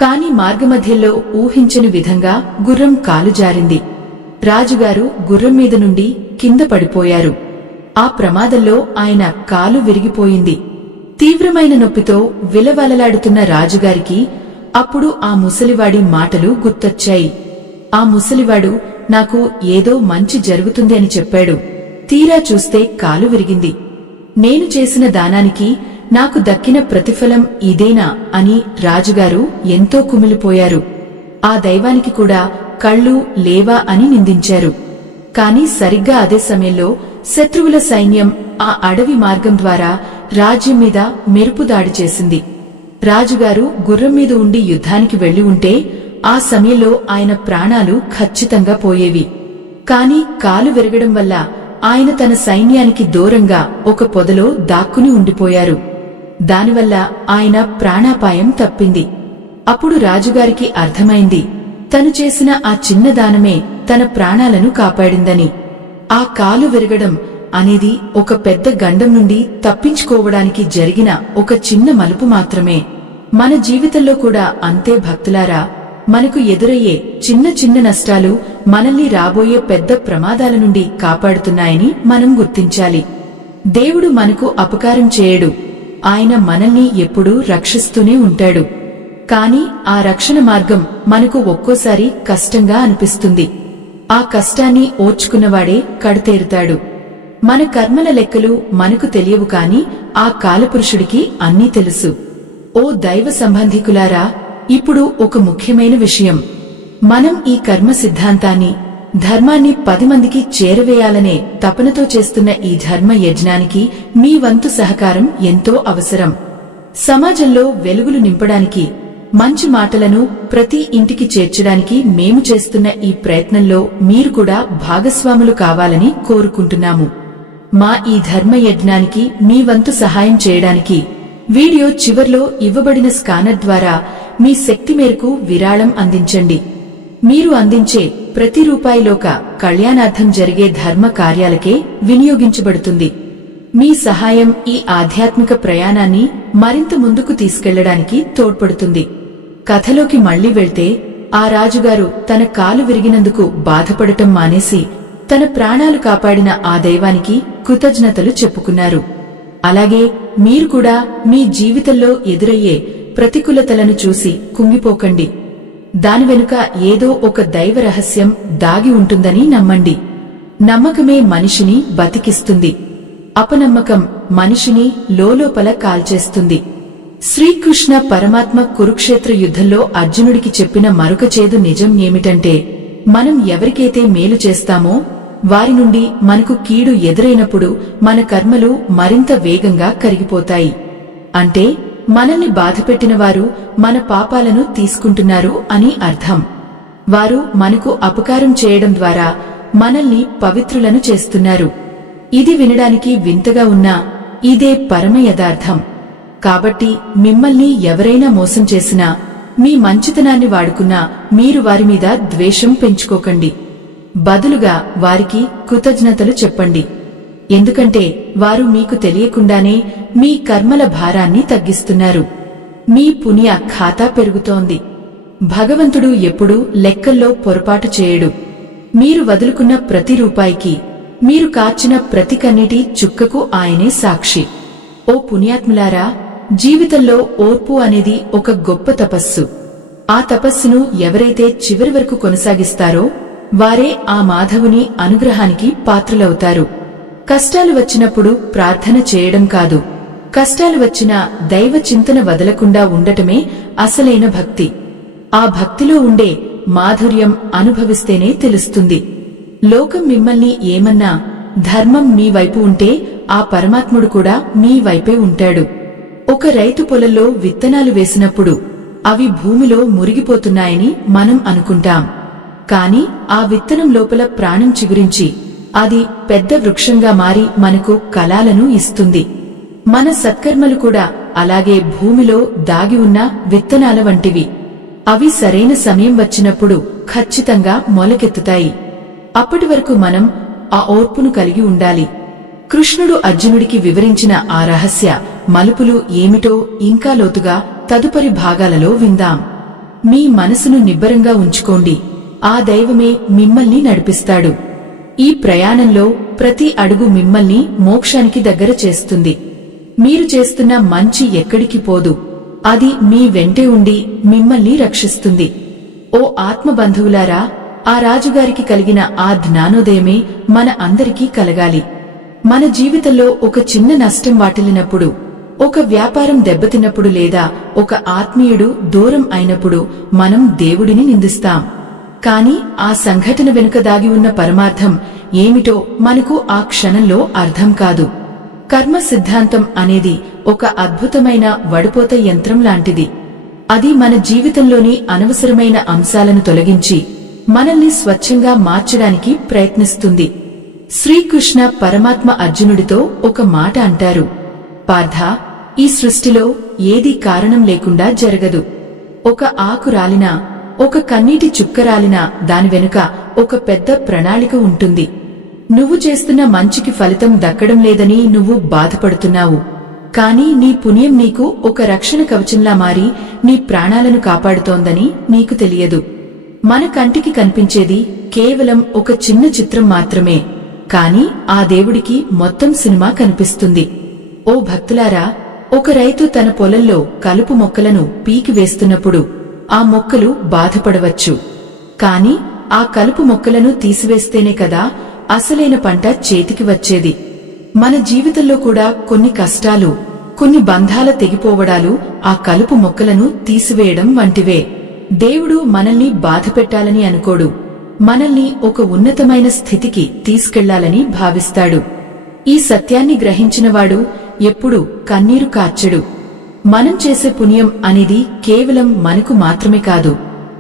కాని మార్గమధ్యలో ఊహించని విధంగా గుర్రం కాలు జారింది. రాజుగారు గుర్రం మీద నుండి కింద పడిపోయారు. ఆ ప్రమాదంలో ఆయన కాలు విరిగిపోయింది. తీవ్రమైన నొప్పితో విలవలలాడుతున్న రాజుగారికి అప్పుడు ఆ ముసలివాడి మాటలు గుర్తొచ్చాయి. ఆ ముసలివాడు నాకు ఏదో మంచి జరుగుతుంది అని చెప్పాడు. తీరా చూస్తే కాలు విరిగింది. నేను చేసిన దానానికి నాకు దక్కిన ప్రతిఫలం ఇదేనా అని రాజుగారు ఎంతో కుమిలిపోయారు. ఆ దైవానికి కూడా కళ్ళు లేవా అని నిందించారు. కాని సరిగ్గా అదే సమయంలో శత్రువుల సైన్యం ఆ అడవి మార్గం ద్వారా రాజ్యం మీద మెరుపుదాడి చేసింది. రాజుగారు గుర్రం మీద ఉండి యుద్ధానికి వెళ్లి ఉంటే ఆ సమయంలో ఆయన ప్రాణాలు ఖచ్చితంగా పోయేవి. కాని కాలు విరగడం వల్ల ఆయన తన సైన్యానికి దూరంగా ఒక పొదలో దాక్కుని ఉండిపోయారు. దానివల్ల ఆయన ప్రాణాపాయం తప్పింది. అప్పుడు రాజుగారికి అర్థమైంది, తను చేసిన ఆ చిన్న దానమే తన ప్రాణాలను కాపాడిందని. ఆ కాలు విరగడం అనేది ఒక పెద్ద గండం నుండి తప్పించుకోవడానికి జరిగిన ఒక చిన్న మలుపు మాత్రమే. మన జీవితంలో కూడా అంతే భక్తులారా. మనకు ఎదురయ్యే చిన్న చిన్న నష్టాలు మనల్ని రాబోయే పెద్ద ప్రమాదాల నుండి కాపాడుతున్నాయని మనం గుర్తించాలి. దేవుడు మనకు అపకారం చేయడు. ఆయన మనల్ని ఎప్పుడూ రక్షిస్తూనే ఉంటాడు. కాని ఆ రక్షణ మార్గం మనకు ఒక్కోసారి కష్టంగా అనిపిస్తుంది. ఆ కష్టాన్ని ఓర్చుకున్నవాడే కడతేరుతాడు. మన కర్మల లెక్కలు మనకు తెలియవు కాని ఆ కాలపురుషుడికి అన్నీ తెలుసు. ఓ దైవ సంబంధికులారా, ఇప్పుడు ఒక ముఖ్యమైన విషయం. మనం ఈ కర్మ సిద్ధాంతాన్ని, ధర్మాన్ని 10 మందికి చేరవేయాలనే తపనతో చేస్తున్న ఈ ధర్మ యజ్ఞానికి మీ వంతు సహకారం ఎంతో అవసరం. సమాజంలో వెలుగులు నింపడానికి, మంచి మాటలను ప్రతి ఇంటికి చేర్చడానికి మేము చేస్తున్న ఈ ప్రయత్నంలో మీరు కూడా భాగస్వాములు కావాలని కోరుకుంటున్నాము. మా ఈ ధర్మ యజ్ఞానికి మీ వంతు సహాయం చేయడానికి వీడియో చివర్లో ఇవ్వబడిన స్కానర్ ద్వారా మీ శక్తి మేరకు విరాళం అందించండి. మీరు అందించే ప్రతి రూపాయిలోక కళ్యాణార్థం జరిగే ధర్మ కార్యాలకే వినియోగించబడుతుంది. మీ సహాయం ఈ ఆధ్యాత్మిక ప్రయాణాన్ని మరింత ముందుకు తీసుకెళ్లడానికి తోడ్పడుతుంది. కథలోకి మళ్లీ వెళ్తే, ఆ రాజుగారు తన కాలు విరిగినందుకు బాధపడటం మానేసి తన ప్రాణాలు కాపాడిన ఆ దైవానికి కృతజ్ఞతలు చెప్పుకున్నారు. అలాగే మీరు కూడా మీ జీవితంలో ఎదురయ్యే ప్రతికూలతలను చూసి కుంగిపోకండి. దాని వెనుక ఏదో ఒక దైవ రహస్యం దాగి ఉంటుందని నమ్మండి. నమ్మకమే మనిషిని బతికిస్తుంది. అపనమ్మకం మనిషిని లోలోపల కాల్చేస్తుంది. శ్రీకృష్ణ పరమాత్మ కురుక్షేత్ర యుద్ధంలో అర్జునుడికి చెప్పిన మరొక చేదు నిజం ఏమిటంటే, మనం ఎవరికైతే మేలు చేస్తామో వారి నుండి మనకు కీడు ఎదురైనప్పుడు మన కర్మలు మరింత వేగంగా కరిగిపోతాయి. అంటే మనల్ని బాధపెట్టిన వారు మన పాపాలను తీసుకుంటున్నారు అని అర్థం. వారు మనకు అపకారం చేయడం ద్వారా మనల్ని పవిత్రులను చేస్తున్నారు. ఇది వినడానికి వింతగా ఉన్నా ఇదే పరమ యథార్థం. కాబట్టి మిమ్మల్ని ఎవరైనా మోసం చేసినా, మీ మంచితనాన్ని వాడుకున్నా మీరు వారి మీద ద్వేషం పెంచుకోకండి. బదులుగా వారికి కృతజ్ఞతలు చెప్పండి. ఎందుకంటే వారు మీకు తెలియకుండానే మీ కర్మల భారాన్ని తగ్గిస్తున్నారు. మీ పుణ్య ఖాతా పెరుగుతోంది. భగవంతుడు ఎప్పుడూ లెక్కల్లో పొరపాటు చేయడు. మీరు వదులుకున్న ప్రతి రూపాయికి, మీరు కార్చిన ప్రతి కన్నీటి చుక్కకు ఆయనే సాక్షి. ఓ పుణ్యాత్ములారా, జీవితంలో ఓర్పు అనేది ఒక గొప్ప తపస్సు. ఆ తపస్సును ఎవరైతే చివరి వరకు కొనసాగిస్తారో వారే ఆ మాధవుని అనుగ్రహానికి పాత్రులవుతారు. కష్టాలు వచ్చినప్పుడు ప్రార్థన చేయడం కాదు, కష్టాలు వచ్చినా దైవ చింతన వదలకుండా ఉండటమే అసలైన భక్తి. ఆ భక్తిలో ఉండే మాధుర్యం అనుభవిస్తేనే తెలుస్తుంది. లోకం మిమ్మల్ని ఏమన్నా, ధర్మం మీ వైపు ఉంటే ఆ పరమాత్ముడు కూడా మీ వైపే ఉంటాడు. ఒక రైతు పొలంలో విత్తనాలు వేసినప్పుడు అవి భూమిలో మురిగిపోతున్నాయని మనం అనుకుంటాం. కాని ఆ విత్తనం లోపల ప్రాణం చిగురించి అది పెద్ద వృక్షంగా మారి మనకు కళాలను ఇస్తుంది. మన సత్కర్మలు కూడా అలాగే భూమిలో దాగి ఉన్న విత్తనాల వంటివి. అవి సరైన సమయం వచ్చినప్పుడు ఖచ్చితంగా మొలకెత్తుతాయి. అప్పటి వరకు మనం ఆ ఓర్పును కలిగి ఉండాలి. కృష్ణుడు అర్జునుడికి వివరించిన ఆ రహస్య మలుపులు ఏమిటో ఇంకా లోతుగా తదుపరి భాగాలలో విందాం. మీ మనసును నిబ్బరంగా ఉంచుకోండి. ఆ దైవమే మిమ్మల్ని నడిపిస్తాడు. ఈ ప్రయాణంలో ప్రతి అడుగు మిమ్మల్ని మోక్షానికి దగ్గర చేస్తుంది. మీరు చేస్తున్న మంచి ఎక్కడికి పోదు. అది మీ వెంటే ఉండి మిమ్మల్ని రక్షిస్తుంది. ఓ ఆత్మబంధువులారా, ఆ రాజుగారికి కలిగిన ఆ జ్ఞానోదయమే మన అందరికీ కలగాలి. మన జీవితంలో ఒక చిన్న నష్టం వాటిల్లినప్పుడు, ఒక వ్యాపారం దెబ్బతిన్నప్పుడు లేదా ఒక ఆత్మీయుడు దూరం అయినప్పుడు మనం దేవుడిని నిందిస్తాం. కాని ఆ సంఘటన వెనుక దాగి ఉన్న పరమార్థం ఏమిటో మనకు ఆ క్షణంలో అర్థం కాదు. కర్మ సిద్ధాంతం అనేది ఒక అద్భుతమైన వడపోత యంత్రం లాంటిది. అది మన జీవితంలోని అనవసరమైన అంశాలను తొలగించి మనల్ని స్వచ్ఛంగా మార్చడానికి ప్రయత్నిస్తుంది. శ్రీకృష్ణ పరమాత్మ అర్జునుడితో ఒక మాట అంటారు, పార్థ, ఈ సృష్టిలో ఏదీ కారణం లేకుండా జరగదు. ఒక ఆకు రాలినా, ఒక కన్నీటి చుక్క రాలినా దాని వెనుక ఒక పెద్ద ప్రణాళిక ఉంటుంది. నువ్వు చేస్తున్న మంచికి ఫలితం దక్కడం లేదని నువ్వు బాధపడుతున్నావు. కాని నీ పుణ్యం నీకు ఒక రక్షణ కవచంలా మారి నీ ప్రాణాలను కాపాడుతోందని నీకు తెలియదు. మన కంటికి కనిపించేది కేవలం ఒక చిన్న చిత్రం మాత్రమే, కాని ఆ దేవుడికి మొత్తం సినిమా కనిపిస్తుంది. ఓ భక్తులారా, ఒక రైతు తన పొలంలో కలుపు మొక్కలను పీకి వేస్తున్నప్పుడు ఆ మొక్కలు బాధపడవచ్చు. కాని ఆ కలుపు మొక్కలను తీసివేస్తేనే కదా అసలైన పంట చేతికి వచ్చేది. మన జీవితంలో కూడా కొన్ని కష్టాలు, కొన్ని బంధాల తెగిపోవడాలు ఆ కలుపు మొక్కలను తీసివేయడం వంటివే. దేవుడు మనల్ని బాధపెట్టాలని అనుకోడు, మనల్ని ఒక ఉన్నతమైన స్థితికి తీసుకెళ్లాలని భావిస్తాడు. ఈ సత్యాన్ని గ్రహించినవాడు ఎప్పుడూ కన్నీరు కార్చడు. మనం చేసే పుణ్యం అనేది కేవలం మనకు మాత్రమే కాదు,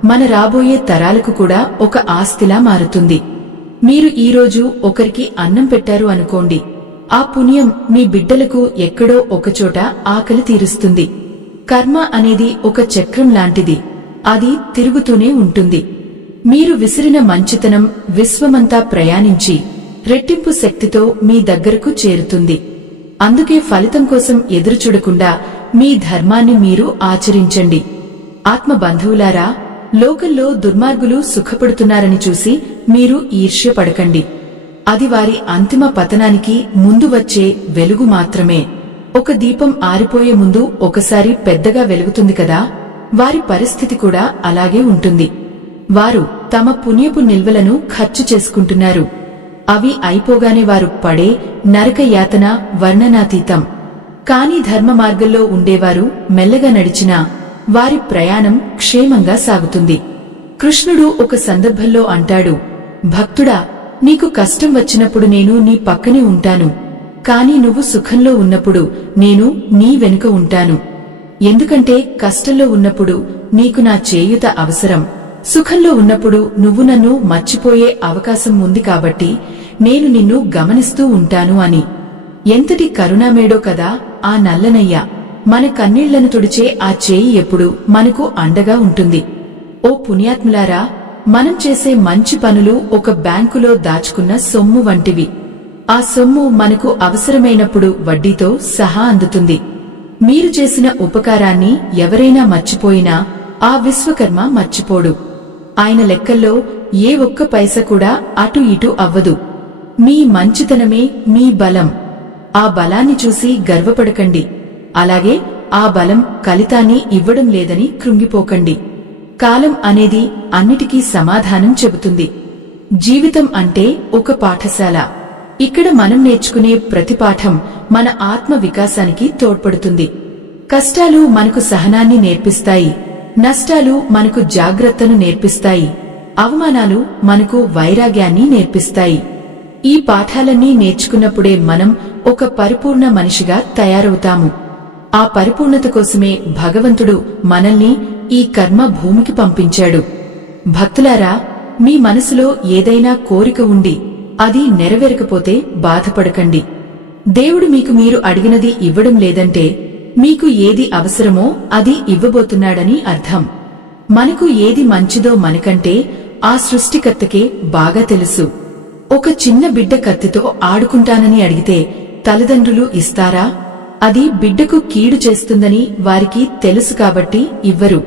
మన రాబోయే తరాలకు కూడా ఒక ఆస్తిలా మారుతుంది. మీరు ఈరోజు ఒకరికి అన్నం పెట్టారు అనుకోండి, ఆ పుణ్యం మీ బిడ్డలకు ఎక్కడో ఒకచోట ఆకలి తీరుస్తుంది. కర్మ అనేది ఒక చక్రం లాంటిది, అది తిరుగుతూనే ఉంటుంది. మీరు విసిరిన మంచితనం విశ్వమంతా ప్రయాణించి రెట్టింపు శక్తితో మీ దగ్గరకు చేరుతుంది. అందుకే ఫలితం కోసం ఎదురుచూడకుండా మీ ధర్మాన్ని మీరు ఆచరించండి. ఆత్మబంధువులారా, లోకంలో దుర్మార్గులు సుఖపడుతున్నారని చూసి మీరు ఈర్ష్యపడకండి. అది వారి అంతిమ పతనానికి ముందు వచ్చే వెలుగు మాత్రమే. ఒక దీపం ఆరిపోయే ముందు ఒకసారి పెద్దగా వెలుగుతుంది కదా, వారి పరిస్థితి కూడా అలాగే ఉంటుంది. వారు తమ పుణ్యపు నిల్వలను ఖర్చు చేసుకుంటున్నారు. అవి అయిపోగానే వారు పడే నరక యాతన వర్ణనాతీతం. కాని ధర్మ మార్గంలో ఉండేవారు మెల్లగా నడిచినా వారి ప్రయాణం క్షేమంగా సాగుతుంది. కృష్ణుడు ఒక సందర్భంలో అంటాడు, భక్తుడా, నీకు కష్టం వచ్చినప్పుడు నేను నీ పక్కనే ఉంటాను. కాని నువ్వు సుఖంలో ఉన్నప్పుడు నేను నీ వెనుక ఉంటాను. ఎందుకంటే కష్టంలో ఉన్నప్పుడు నీకు నా చేయుత అవసరం. సుఖంలో ఉన్నప్పుడు నువ్వు నన్ను మర్చిపోయే అవకాశం ఉంది కాబట్టి నేను నిన్ను గమనిస్తూ ఉంటాను అని. ఎంతటి కరుణామేడో కదా ఆ నల్లనయ్య. మన కన్నీళ్లను తుడిచే ఆ చేయి ఎప్పుడు మనకు అండగా ఉంటుంది. ఓ పుణ్యాత్ములారా, మనం చేసే మంచి పనులు ఒక బ్యాంకులో దాచుకున్న సొమ్ము వంటివి. ఆ సొమ్ము మనకు అవసరమైనప్పుడు వడ్డీతో సహా అందుతుంది. మీరు చేసిన ఉపకారాన్ని ఎవరైనా మర్చిపోయినా ఆ విశ్వకర్మ మర్చిపోడు. ఆయన లెక్కల్లో ఏ ఒక్క పైస కూడా అటు ఇటు అవ్వదు. మీ మంచితనమే మీ బలం. ఆ బలాన్ని చూసి గర్వపడకండి. అలాగే ఆ బలం ఫలితాన్ని ఇవ్వడం లేదని కృంగిపోకండి. కాలం అనేది అన్నిటికీ సమాధానం చెబుతుంది. జీవితం అంటే ఒక పాఠశాల. ఇక్కడ మనం నేర్చుకునే ప్రతి పాఠం మన ఆత్మ వికాసానికి తోడ్పడుతుంది. కష్టాలు మనకు సహనాన్ని నేర్పిస్తాయి, నష్టాలు మనకు జాగ్రత్తను నేర్పిస్తాయి, అవమానాలు మనకు వైరాగ్యాన్ని నేర్పిస్తాయి. ఈ పాఠాలన్నీ నేర్చుకున్నప్పుడే మనం ఒక పరిపూర్ణ మనిషిగా తయారవుతాము. ఆ పరిపూర్ణత కోసమే భగవంతుడు మనల్ని ఈ కర్మ భూమికి పంపించాడు. భక్తులారా, మీ మనసులో ఏదైనా కోరిక ఉండి అది నెరవేరకపోతే బాధపడకండి. దేవుడు మీకు మీరు అడిగినది ఇవ్వడం లేదంటే మీకు ఏది అవసరమో అది ఇవ్వబోతున్నాడని అర్థం. మనకు ఏది మంచిదో మనకంటే ఆ సృష్టికర్తకే బాగా తెలుసు. ఒక చిన్న బిడ్డ కత్తితో ఆడుకుంటానని అడిగితే తల్లిదండ్రులు ఇస్తారా? అది బిడ్డకు కీడు చేస్తుందని వారికి తెలుసు కాబట్టి ఇవ్వరు.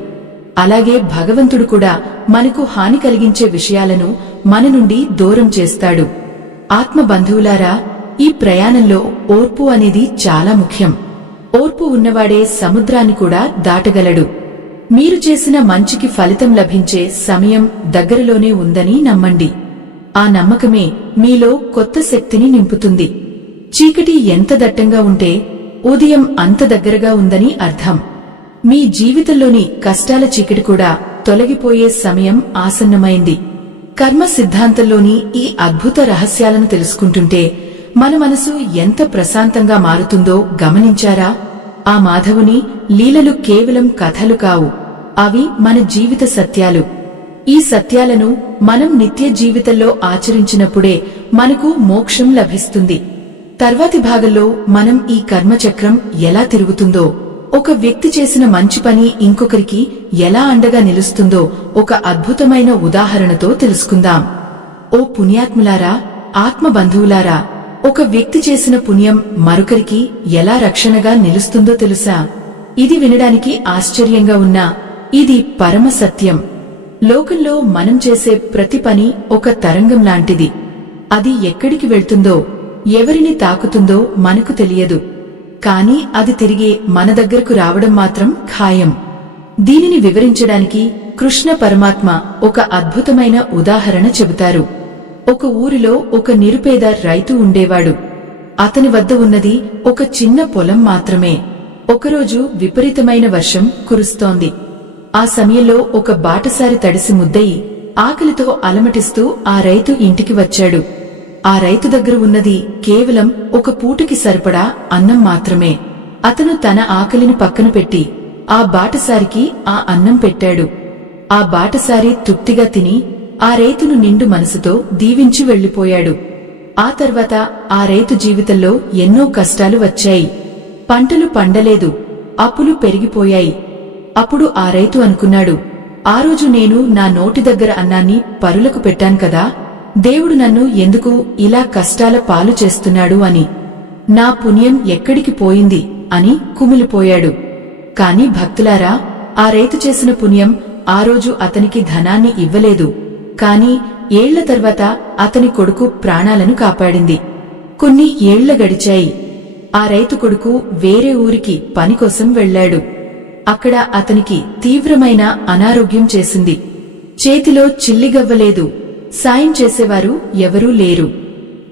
అలాగే భగవంతుడు కూడా మనకు హాని కలిగించే విషయాలను మన నుండి దూరం చేస్తాడు. ఆత్మ బంధువులారా, ఈ ప్రయాణంలో ఓర్పు అనేది చాలా ముఖ్యం. ఓర్పు ఉన్నవాడే సముద్రాన్ని కూడా దాటగలడు. మీరు చేసిన మంచికి ఫలితం లభించే సమయం దగ్గరలోనే ఉందని నమ్మండి. ఆ నమ్మకమే మీలో కొత్త శక్తిని నింపుతుంది. చీకటి ఎంత దట్టంగా ఉంటే ఉదయం అంత దగ్గరగా ఉందని అర్థం. మీ జీవితంలోని కష్టాల చీకటి కూడా తొలగిపోయే సమయం ఆసన్నమైంది. కర్మ సిద్ధాంతంలోని ఈ అద్భుత రహస్యాలను తెలుసుకుంటుంటే మన మనసు ఎంత ప్రశాంతంగా మారుతుందో గమనించారా? ఆ మాధవుని లీలలు కేవలం కథలు కావు, అవి మన జీవిత సత్యాలు. ఈ సత్యాలను మనం నిత్య జీవితంలో ఆచరించినప్పుడే మనకు మోక్షం లభిస్తుంది. తర్వాతి భాగంలో మనం ఈ కర్మచక్రం ఎలా తిరుగుతుందో, ఒక వ్యక్తి చేసిన మంచి పని ఇంకొకరికి ఎలా అండగా నిలుస్తుందో ఒక అద్భుతమైన ఉదాహరణతో తెలుసుకుందాం. ఓ పుణ్యాత్ములారా, ఆత్మ బంధువులారా, ఒక వ్యక్తి చేసిన పుణ్యం మరొకరికి ఎలా రక్షణగా నిలుస్తుందో తెలుసా? ఇది వినడానికి ఆశ్చర్యంగా ఉన్నా ఇది పరమ సత్యం. లోకంలో మనం చేసే ప్రతి పని ఒక తరంగం లాంటిది. అది ఎక్కడికి వెళ్తుందో, ఎవరిని తాకుతుందో మనకు తెలియదు. కాని అది తిరిగి మన దగ్గరకు రావడం మాత్రం ఖాయం. దీనిని వివరించడానికి కృష్ణ పరమాత్మ ఒక అద్భుతమైన ఉదాహరణ చెబుతారు. ఒక ఊరిలో ఒక నిరుపేద రైతు ఉండేవాడు. అతని వద్ద ఉన్నది ఒక చిన్న పొలం మాత్రమే. ఒకరోజు విపరీతమైన వర్షం కురుస్తోంది. ఆ సమయంలో ఒక బాటసారి తడిసి ముద్దయి ఆకలితో అలమటిస్తూ ఆ రైతు ఇంటికి వచ్చాడు. ఆ రైతు దగ్గర ఉన్నది కేవలం ఒక పూటకి సరిపడా అన్నం మాత్రమే. అతను తన ఆకలిని పక్కన పెట్టి ఆ బాటసారికి ఆ అన్నం పెట్టాడు. ఆ బాటసారి తృప్తిగా తిని ఆ రైతును నిండు మనసుతో దీవించి వెళ్లిపోయాడు. ఆ తర్వాత ఆ రైతు జీవితంలో ఎన్నో కష్టాలు వచ్చాయి. పంటలు పండలేదు, అప్పులు పెరిగిపోయాయి. అప్పుడు ఆ రైతు అనుకున్నాడు, ఆ రోజు నేను నా నోటి దగ్గర అన్నాన్ని పరులకు పెట్టాను కదా, దేవుడు నన్ను ఎందుకు ఇలా కష్టాల పాలు చేస్తున్నాడు అని. నా పుణ్యం ఎక్కడికి పోయింది అని కుమిలిపోయాడు. కాని భక్తులారా, ఆ రైతు చేసిన పుణ్యం ఆ రోజు అతనికి ధనాన్ని ఇవ్వలేదు, కాని ఏళ్ల తర్వాత అతని కొడుకు ప్రాణాలను కాపాడింది. కొన్ని ఏళ్ల గడిచాయి. ఆ రైతు కొడుకు వేరే ఊరికి పనికోసం వెళ్లాడు. అక్కడ అతనికి తీవ్రమైన అనారోగ్యం చేసింది. చేతిలో చిల్లిగవ్వలేదు, సాయం చేసేవారు ఎవరూ లేరు.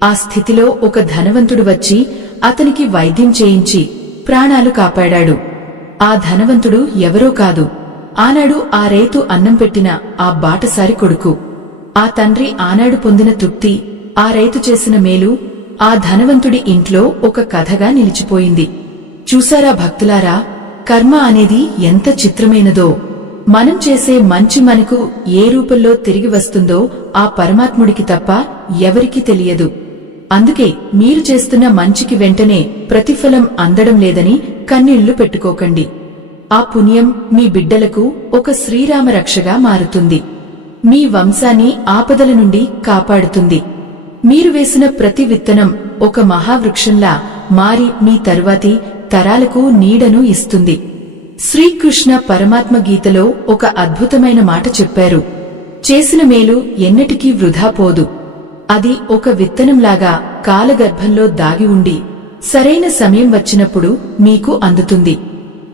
ఆ స్థితిలో ఒక ధనవంతుడు వచ్చి అతనికి వైద్యం చేయించి ప్రాణాలు కాపాడాడు. ఆ ధనవంతుడు ఎవరో కాదు, ఆనాడు ఆ రైతు అన్నం పెట్టిన ఆ బాటసారి కొడుకు. ఆ తండ్రి ఆనాడు పొందిన తృప్తి, ఆ రైతు చేసిన మేలు ఆ ధనవంతుడి ఇంట్లో ఒక కథగా నిలిచిపోయింది. చూసారా భక్తులారా, కర్మ అనేది ఎంత చిత్రమైనదో. మనం చేసే మంచి మనకు ఏ రూపంలో తిరిగి వస్తుందో ఆ పరమాత్ముడికి తప్ప ఎవరికీ తెలియదు. అందుకే మీరు చేస్తున్న మంచికి వెంటనే ప్రతిఫలం అందడం లేదని కన్నీళ్లు పెట్టుకోకండి. ఆ పుణ్యం మీ బిడ్డలకు ఒక శ్రీరామ రక్షగా మారుతుంది. మీ వంశాన్ని ఆపదల నుండి కాపాడుతుంది. మీరు వేసిన ప్రతి విత్తనం ఒక మహావృక్షంలా మారి మీ తరువాతి తరాలకు నీడను ఇస్తుంది. శ్రీకృష్ణ పరమాత్మ గీతలో ఒక అద్భుతమైన మాట చెప్పారు, చేసిన మేలు ఎన్నటికీ వృధా పోదు. అది ఒక విత్తనంలాగా కాలగర్భంలో దాగి ఉండి సరైన సమయం వచ్చినప్పుడు మీకు అందుతుంది.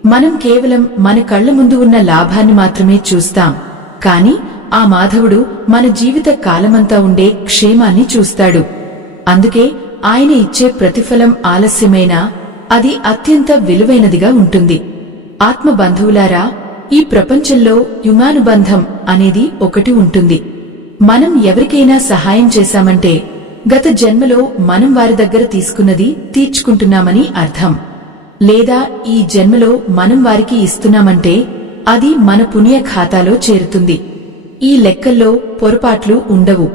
మనం కేవలం మన కళ్ల ముందు ఉన్న లాభాన్ని మాత్రమే చూస్తాం, కాని ఆ మాధవుడు మన జీవిత కాలమంతా ఉండే క్షేమాన్ని చూస్తాడు. అందుకే ఆయన ఇచ్చే ప్రతిఫలం ఆలస్యమైనా అది అత్యంత విలువైనదిగా ఉంటుంది. ఆత్మ బంధువులారా, ఈ ప్రపంచంలో యుగానుబంధం అనేది ఒకటి ఉంటుంది. మనం ఎవరికైనా సహాయం చేశామంటే గత జన్మలో మనం వారి దగ్గర తీసుకున్నది తీర్చుకుంటున్నామని అర్థం. లేదా ఈ జన్మలో మనం వారికి ఇస్తున్నామంటే అది మన పుణ్య ఖాతాలో చేరుతుంది. ఈ లెక్కల్లో పొరపాట్లు ఉండవు.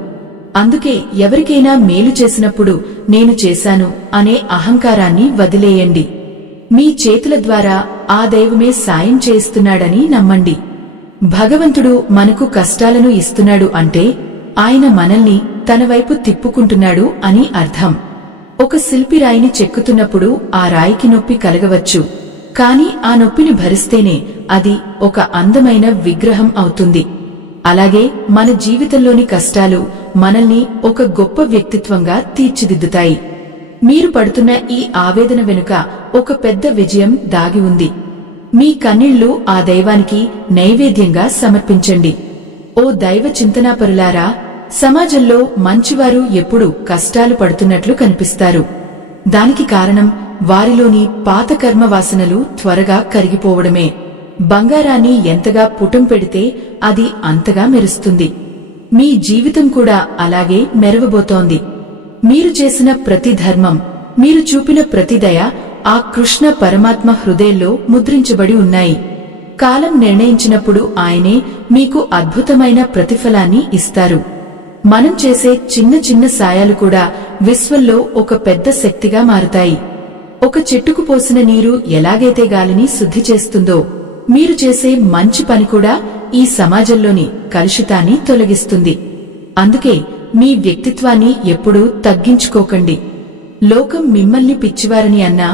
అందుకే ఎవరికైనా మేలు చేసినప్పుడు నేను చేశాను అనే అహంకారాన్ని వదిలేయండి. మీ చేతుల ద్వారా ఆ దైవమే సాయం చేస్తున్నాడని నమ్మండి. భగవంతుడు మనకు కష్టాలను ఇస్తున్నాడు అంటే ఆయన మనల్ని తన వైపు తిప్పుకుంటున్నాడు అని అర్థం. ఒక శిల్పి రాయిని చెక్కుతున్నప్పుడు ఆ రాయికి నొప్పి కలగవచ్చు, కాని ఆ నొప్పిని భరిస్తేనే అది ఒక అందమైన విగ్రహం అవుతుంది. అలాగే మన జీవితంలోని కష్టాలు మనల్ని ఒక గొప్ప వ్యక్తిత్వంగా తీర్చిదిద్దుతాయి. మీరు పడుతున్న ఈ ఆవేదన వెనుక ఒక పెద్ద విజయం దాగి ఉంది. మీ కన్నీళ్లు ఆ దైవానికి నైవేద్యంగా సమర్పించండి. ఓ దైవ చింతనాపరులారా, సమాజంలో మంచివారు ఎప్పుడూ కష్టాలు పడుతున్నట్లు కనిపిస్తారు. దానికి కారణం వారిలోని పాత కర్మ వాసనలు త్వరగా కరిగిపోవడమే. బంగారాన్ని ఎంతగా పుటం పెడితే అది అంతగా మెరుస్తుంది. మీ జీవితం కూడా అలాగే మెరవబోతోంది. మీరు చేసిన ప్రతి ధర్మం, మీరు చూపిన ప్రతి దయ ఆ కృష్ణ పరమాత్మ హృదయంలో ముద్రించబడి ఉన్నాయి. కాలం నిర్ణయించినప్పుడు ఆయనే మీకు అద్భుతమైన ప్రతిఫలాన్ని ఇస్తారు. మనం చేసే చిన్న చిన్న సాయాలు కూడా విశ్వంలో ఒక పెద్ద శక్తిగా మారుతాయి. ఒక చెట్టుకు పోసిన నీరు ఎలాగైతే గాలిని శుద్ధి చేస్తుందో, మీరు చేసే మంచి పని కూడా ఈ సమాజంలోని కలుషితాన్ని తొలగిస్తుంది. అందుకే మీ వ్యక్తిత్వాన్ని ఎప్పుడూ తగ్గించుకోకండి. లోకం మిమ్మల్ని పిచ్చివారని అన్నా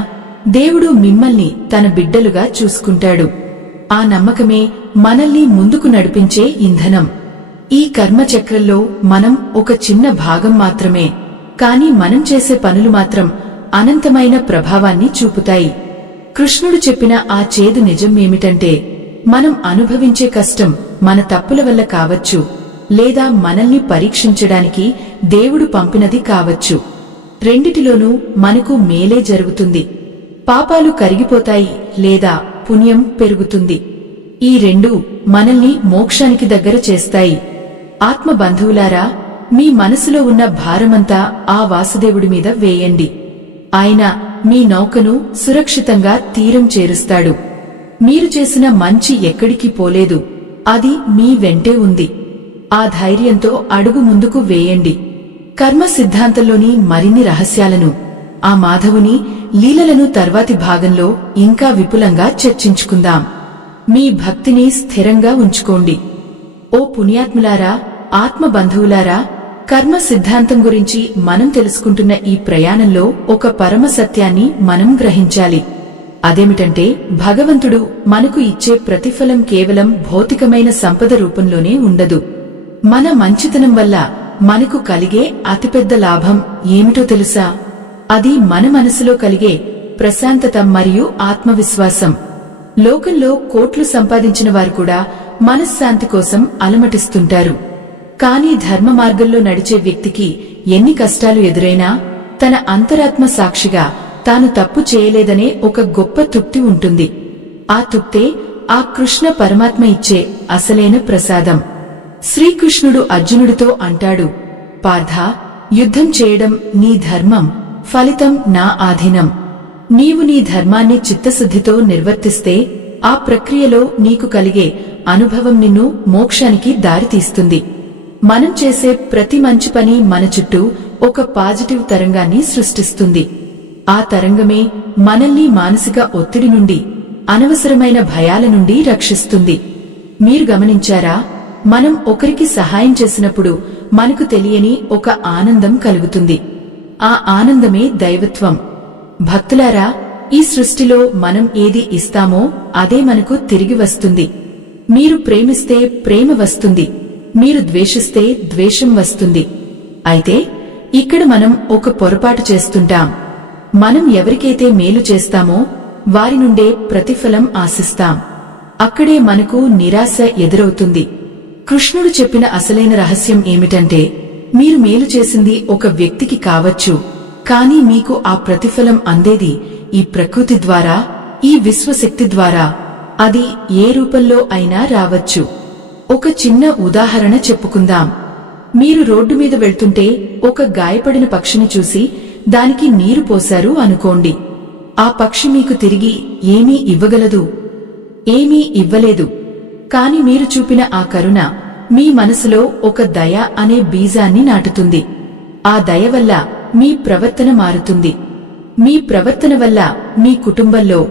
దేవుడు మిమ్మల్ని తన బిడ్డలుగా చూసుకుంటాడు. ఆ నమ్మకమే మనల్ని ముందుకు నడిపించే ఇంధనం. ఈ కర్మచక్రంలో మనం ఒక చిన్న భాగం మాత్రమే, కాని మనం చేసే పనులు మాత్రం అనంతమైన ప్రభావాన్ని చూపుతాయి. కృష్ణుడు చెప్పిన ఆ చేదు నిజం ఏమిటంటే, మనం అనుభవించే కష్టం మన తప్పుల వల్ల కావచ్చు, లేదా మనల్ని పరీక్షించడానికి దేవుడు పంపినది కావచ్చు. రెండిటిలోనూ మనకు మేలే జరుగుతుంది. పాపాలు కరిగిపోతాయి లేదా పుణ్యం పెరుగుతుంది. ఈ రెండూ మనల్ని మోక్షానికి దగ్గర చేస్తాయి. ఆత్మ బంధువులారా, మీ మనసులో ఉన్న భారమంతా ఆ వాసుదేవుడి మీద వేయండి. ఆయన మీ నౌకను సురక్షితంగా తీరం చేరుస్తాడు. మీరు చేసిన మంచి ఎక్కడికి పోలేదు, అది మీ వెంటే ఉంది. ఆ ధైర్యంతో అడుగు ముందుకు వేయండి. కర్మ సిద్ధాంతంలోని మరిన్ని రహస్యాలను, ఆ మాధవుని లీలలను తర్వాతి భాగంలో ఇంకా విపులంగా చర్చించుకుందాం. మీ భక్తిని స్థిరంగా ఉంచుకోండి. ఓ పుణ్యాత్ములారా, ఆత్మ బంధువులారా, కర్మ సిద్ధాంతం గురించి మనం తెలుసుకుంటున్న ఈ ప్రయాణంలో ఒక పరమ సత్యాన్ని మనం గ్రహించాలి. అదేమిటంటే, భగవంతుడు మనకు ఇచ్చే ప్రతిఫలం కేవలం భౌతికమైన సంపద రూపంలోనే ఉండదు. మన మంచితనం వల్ల మనకు కలిగే అతిపెద్ద లాభం ఏమిటో తెలుసా? అది మన మనసులో కలిగే ప్రశాంతత మరియు ఆత్మవిశ్వాసం. లోకంలో కోట్లు సంపాదించిన వారు కూడా మనశ్శాంతి కోసం అలమటిస్తుంటారు. కానీ ధర్మ మార్గంలో నడిచే వ్యక్తికి ఎన్ని కష్టాలు ఎదురైనా తన అంతరాత్మ సాక్షిగా తాను తప్పు చేయలేదనే ఒక గొప్ప తృప్తి ఉంటుంది. ఆ తృప్తే ఆ కృష్ణ పరమాత్మ ఇచ్చే అసలైన ప్రసాదం. శ్రీకృష్ణుడు అర్జునుడితో అంటాడు, పార్థా, యుద్ధం చేయడం నీ ధర్మం, ఫలితం నా ఆధీనం. నీవు నీ ధర్మాన్ని చిత్తశుద్ధితో నిర్వర్తిస్తే ఆ ప్రక్రియలో నీకు కలిగే అనుభవం నిన్ను మోక్షానికి దారితీస్తుంది. మనం చేసే ప్రతి మంచి పని మన చుట్టూ ఒక పాజిటివ్ తరంగాన్ని సృష్టిస్తుంది. ఆ తరంగమే మనల్ని మానసిక ఒత్తిడి నుండి, అనవసరమైన భయాల నుండి రక్షిస్తుంది. మీరు గమనించారా, మనం ఒకరికి సహాయం చేసినప్పుడు మనకు తెలియని ఒక ఆనందం కలుగుతుంది. ఆ ఆనందమే దైవత్వం. భక్తులారా, ఈ సృష్టిలో మనం ఏది ఇస్తామో అదే మనకు తిరిగి వస్తుంది. మీరు ప్రేమిస్తే ప్రేమ వస్తుంది, మీరు ద్వేషిస్తే ద్వేషం వస్తుంది. అయితే ఇక్కడ మనం ఒక పొరపాటు చేస్తుంటాం. మనం ఎవరికైతే మేలు చేస్తామో వారి నుండే ప్రతిఫలం ఆశిస్తాం. అక్కడే మనకు నిరాశ ఎదురవుతుంది. కృష్ణుడు చెప్పిన అసలైన రహస్యం ఏమిటంటే, మీరు మేలు చేసింది ఒక వ్యక్తికి కావచ్చు, కానీ మీకు ఆ ప్రతిఫలం అందేది ఈ ప్రకృతి ద్వారా, ఈ విశ్వశక్తి ద్వారా. అది ఏ రూపంలో అయినా రావచ్చు. ఒక చిన్న ఉదాహరణ చెప్పుకుందాం. మీరు రోడ్డు మీద వెళ్తుంటే ఒక గాయపడిన పక్షిని చూసి దానికి నీరు పోశారు అనుకోండి. ఆ పక్షి మీకు తిరిగి ఏమీ ఇవ్వగలదు? ఏమీ ఇవ్వలేదు. కాని మీరు చూపిన ఆ కరుణ, మీ మనసులో ఒక దయ అనే బీజాన్ని నాటుతుంది. ఆ దయ వల్ల మీ ప్రవర్తన మారుతుంది. మీ ప్రవర్తన వల్ల మీ కుటుంబంలో,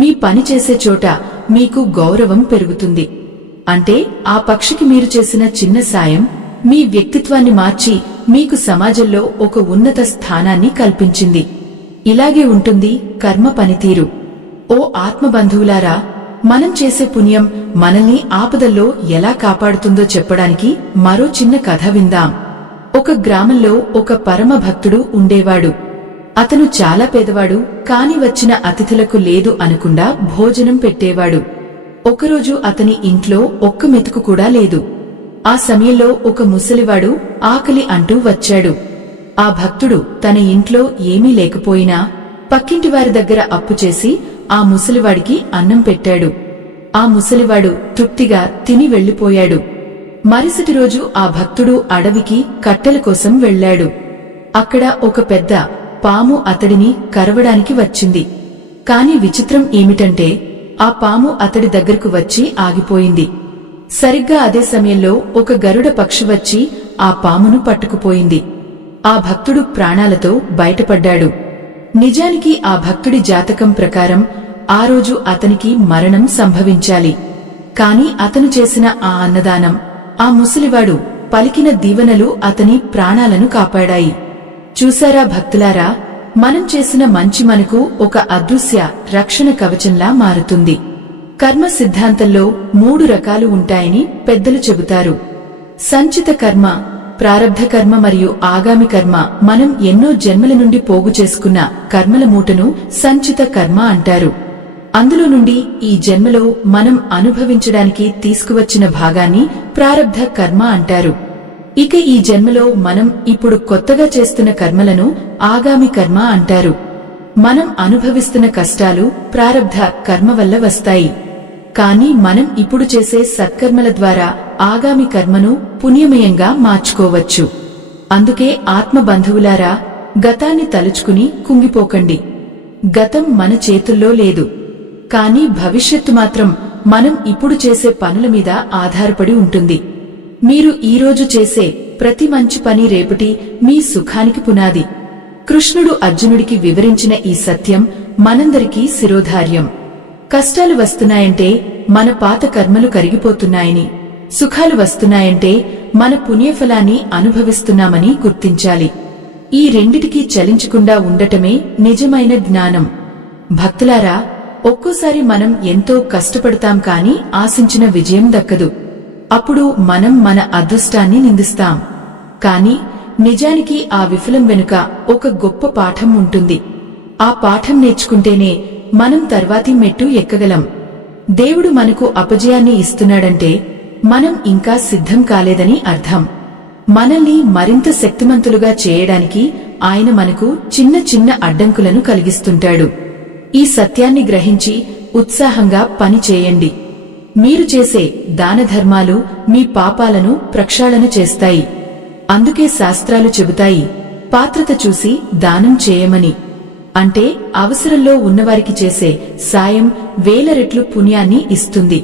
మీ పనిచేసే చోట మీకు గౌరవం పెరుగుతుంది. అంటే ఆ పక్షికి మీరు చేసిన చిన్న సాయం మీ వ్యక్తిత్వాన్ని మార్చి మీకు సమాజంలో ఒక ఉన్నత స్థానాన్ని కల్పించింది. ఇలాగే ఉంటుంది కర్మ పనితీరు. ఓ ఆత్మబంధువులారా, మనం చేసే పుణ్యం మనల్ని ఆపదల్లో ఎలా కాపాడుతుందో చెప్పడానికి మరో చిన్న కథ విందాం. ఒక గ్రామంలో ఒక పరమ భక్తుడు ఉండేవాడు. అతను చాలా పేదవాడు, కాని వచ్చిన అతిథులకు లేదు అనకుండా భోజనం పెట్టేవాడు. ఒకరోజు అతని ఇంట్లో ఒక్క మెతుకు కూడా లేదు. ఆ సమయంలో ఒక ముసలివాడు ఆకలి అంటూ వచ్చాడు. ఆ భక్తుడు తన ఇంట్లో ఏమీ లేకపోయినా పక్కింటివారి దగ్గర అప్పు చేసి ఆ ముసలివాడికి అన్నం పెట్టాడు. ఆ ముసలివాడు తృప్తిగా తిని వెళ్లిపోయాడు. మరుసటి రోజు ఆ భక్తుడు అడవికి కట్టెల కోసం వెళ్లాడు. అక్కడ ఒక పెద్ద పాము అతడిని కరవడానికి వచ్చింది. కాని విచిత్రం ఏమిటంటే ఆ పాము అతడి దగ్గరకు వచ్చి ఆగిపోయింది. సరిగ్గా అదే సమయంలో ఒక గరుడ పక్షి వచ్చి ఆ పామును పట్టుకుపోయింది. ఆ భక్తుడు ప్రాణాలతో బయటపడ్డాడు. నిజానికి ఆ భక్తుడి జాతకం ప్రకారం ఆ రోజు అతనికి మరణం సంభవించాలి. కాని అతను చేసిన ఆ అన్నదానం, ఆ ముసలివాడు పలికిన దీవెనలు అతని ప్రాణాలను కాపాడాయి. చూశారా భక్తులారా, మనం చేసిన మంచి మనకు ఒక అదృశ్య రక్షణ కవచంలా మారుతుంది. కర్మ సిద్ధాంతంలో 3 రకాలు ఉంటాయని పెద్దలు చెబుతారు. సంచిత కర్మ, ప్రారబ్ధ కర్మ మరియు ఆగామి కర్మ. మనం ఎన్నో జన్మల నుండి పోగు చేసుకున్న కర్మల మూటను సంచిత కర్మ అంటారు. అందులో నుండి ఈ జన్మలో మనం అనుభవించడానికి తీసుకువచ్చిన భాగాన్ని ప్రారబ్ధ కర్మ అంటారు. ఇక ఈ జన్మలో మనం ఇప్పుడు కొత్తగా చేస్తున్న కర్మలను ఆగామి కర్మ అంటారు. మనం అనుభవిస్తున్న కష్టాలు ప్రారబ్ధ కర్మ వల్ల వస్తాయి. కాని మనం ఇప్పుడు చేసే సత్కర్మల ద్వారా ఆగామి కర్మను పుణ్యమయంగా మార్చుకోవచ్చు. అందుకే ఆత్మబంధువులారా, గతాన్ని తలుచుకుని కుంగిపోకండి. గతం మన చేతుల్లో లేదు. కాని భవిష్యత్తు మాత్రం మనం ఇప్పుడు చేసే పనుల మీద ఆధారపడి ఉంటుంది. మీరు ఈరోజు చేసే ప్రతి మంచి పని రేపటి మీ సుఖానికి పునాది. కృష్ణుడు అర్జునుడికి వివరించిన ఈ సత్యం మనందరికీ శిరోధార్యం. కష్టాలు వస్తున్నాయంటే మన పాత కర్మలు కరిగిపోతున్నాయని, సుఖాలు వస్తున్నాయంటే మన పుణ్యఫలాన్ని అనుభవిస్తున్నామని గుర్తించాలి. ఈ రెండిటికీ చలించకుండా ఉండటమే నిజమైన జ్ఞానం. భక్తులారా, ఒక్కోసారి మనం ఎంతో కష్టపడతాం కాని ఆశించిన విజయం దక్కదు. అప్పుడు మనం మన అదృష్టాన్ని నిందిస్తాం. కాని నిజానికి ఆ విఫలం వెనుక ఒక గొప్ప పాఠం ఉంటుంది. ఆ పాఠం నేర్చుకుంటేనే మనం తర్వాతి మెట్టు ఎక్కగలం. దేవుడు మనకు అపజయాన్ని ఇస్తున్నాడంటే మనం ఇంకా సిద్ధం కాలేదని అర్థం. మనల్ని మరింత శక్తిమంతులుగా చేయడానికి ఆయన మనకు చిన్న చిన్న అడ్డంకులను కలిగిస్తుంటాడు. ఈ సత్యాన్ని గ్రహించి ఉత్సాహంగా పని చేయండి. మీరు చేసే దానధర్మాలు మీ పాపాలను ప్రక్షాళన చేస్తాయి. అందుకే శాస్త్రాలు చెబుతాయి, పాత్రత చూసి దానం చేయమని. అంటే అవసరంలో ఉన్నవారికి చేసే సాయం 1000 రెట్లు పుణ్యాన్ని ఇస్తుంది.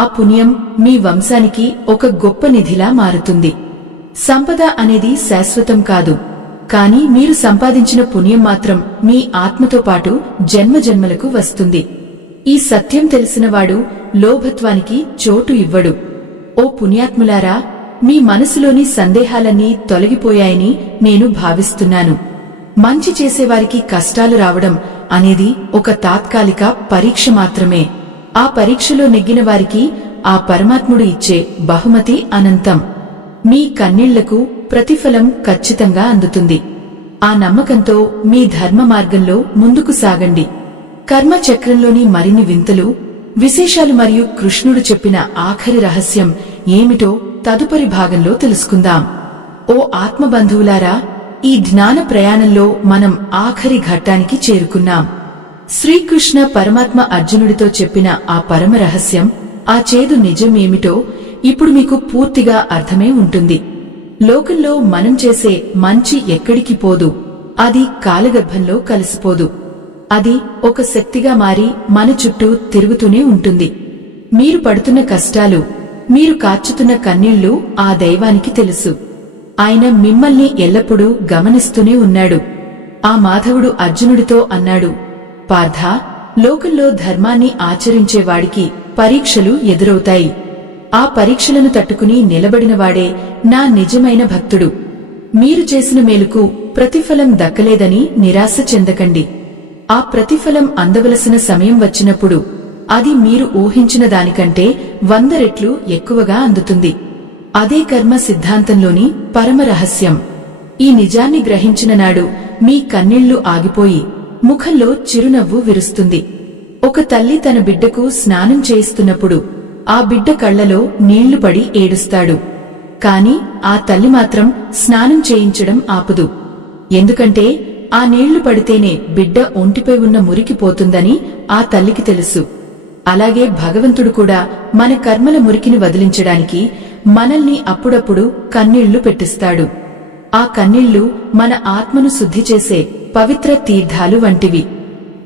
ఆ పుణ్యం మీ వంశానికి ఒక గొప్ప నిధిలా మారుతుంది. సంపద అనేది శాశ్వతం కాదు. కాని మీరు సంపాదించిన పుణ్యం మాత్రం మీ ఆత్మతో పాటు జన్మజన్మలకు వస్తుంది. ఈ సత్యం తెలిసినవాడు లోభత్వానికి చోటు ఇవ్వడు. ఓ పుణ్యాత్ములారా, మీ మనసులోని సందేహాలన్నీ తొలగిపోయాయని నేను భావిస్తున్నాను. మంచి చేసేవారికి కష్టాలు రావడం అనేది ఒక తాత్కాలిక పరీక్ష మాత్రమే. ఆ పరీక్షలో నెగ్గిన వారికి ఆ పరమాత్ముడు ఇచ్చే బహుమతి అనంతం. మీ కన్నీళ్లకు ప్రతిఫలం ఖచ్చితంగా అందుతుంది. ఆ నమ్మకంతో మీ ధర్మ మార్గంలో ముందుకు సాగండి. కర్మ చక్రంలోని మరిన్ని వింతలు, విశేషాలు మరియు కృష్ణుడు చెప్పిన ఆఖరి రహస్యం ఏమిటో తదుపరి భాగంలో తెలుసుకుందాం. ఓ ఆత్మబంధువులారా, ఈ జ్ఞాన ప్రయాణంలో మనం ఆఖరి ఘట్టానికి చేరుకున్నాం. శ్రీకృష్ణ పరమాత్మ అర్జునుడితో చెప్పిన ఆ పరమ రహస్యం, ఆ చేదు నిజం ఏమిటో ఇప్పుడు మీకు పూర్తిగా అర్థమై ఉంటుంది. లోకంలో మనం చేసే మంచి ఎక్కడికి పోదు. అది కాలగర్భంలో కలిసిపోదు. అది ఒక శక్తిగా మారి మన చుట్టూ తిరుగుతూనే ఉంటుంది. మీరు పడుతున్న కష్టాలు, మీరు కార్చుతున్న కన్నీళ్లు ఆ దైవానికి తెలుసు. ఆయన మిమ్మల్ని ఎల్లప్పుడూ గమనిస్తూనే ఉన్నాడు. ఆ మాధవుడు అర్జునుడితో అన్నాడు, పార్థా, లోకంలో ధర్మాన్ని ఆచరించేవాడికి పరీక్షలు ఎదురవుతాయి. ఆ పరీక్షలను తట్టుకుని నిలబడినవాడే నా నిజమైన భక్తుడు. మీరు చేసిన మేలుకు ప్రతిఫలం దక్కలేదని నిరాశ చెందకండి. ఆ ప్రతిఫలం అందవలసిన సమయం వచ్చినప్పుడు అది మీరు ఊహించిన దానికంటే 100 రెట్లు ఎక్కువగా అందుతుంది. అదే కర్మ సిద్ధాంతంలోని పరమ రహస్యం. ఈ నిజాన్ని గ్రహించిన నాడు మీ కన్నీళ్లు ఆగిపోయి ముఖంలో చిరునవ్వు విరుస్తుంది. ఒక తల్లి తన బిడ్డకు స్నానం చేయిస్తున్నప్పుడు ఆ బిడ్డ కళ్లలో నీళ్లు పడి ఏడుస్తాడు. కాని ఆ తల్లి మాత్రం స్నానం చేయించడం ఆపదు. ఎందుకంటే ఆ నీళ్లు పడితేనే బిడ్డ ఒంటిపై ఉన్న మురికి పోతుందని ఆ తల్లికి తెలుసు. అలాగే భగవంతుడు కూడా మన కర్మల మురికిని వదిలించడానికి మనల్ని అప్పుడప్పుడు కన్నీళ్లు పెట్టిస్తాడు. ఆ కన్నీళ్లు మన ఆత్మను శుద్ధి చేసే పవిత్ర తీర్థాలు వంటివి.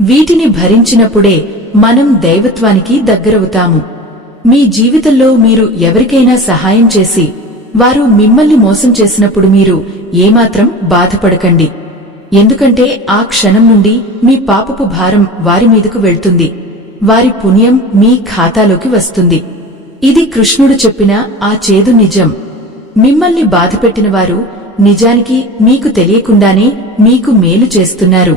వీటిని భరించినప్పుడే మనం దైవత్వానికి దగ్గరవుతాము. మీ జీవితంలో మీరు ఎవరికైనా సహాయం చేసి వారు మిమ్మల్ని మోసం చేసినప్పుడు మీరు ఏమాత్రం బాధపడకండి. ఎందుకంటే ఆ క్షణం నుండి మీ పాపపు భారం వారి మీదకు వెళ్తుంది. వారి పుణ్యం మీ ఖాతాలోకి వస్తుంది. ఇది కృష్ణుడు చెప్పిన ఆ చేదు నిజం. మిమ్మల్ని బాధపెట్టినవారు నిజానికి మీకు తెలియకుండానే మీకు మేలు చేస్తున్నారు.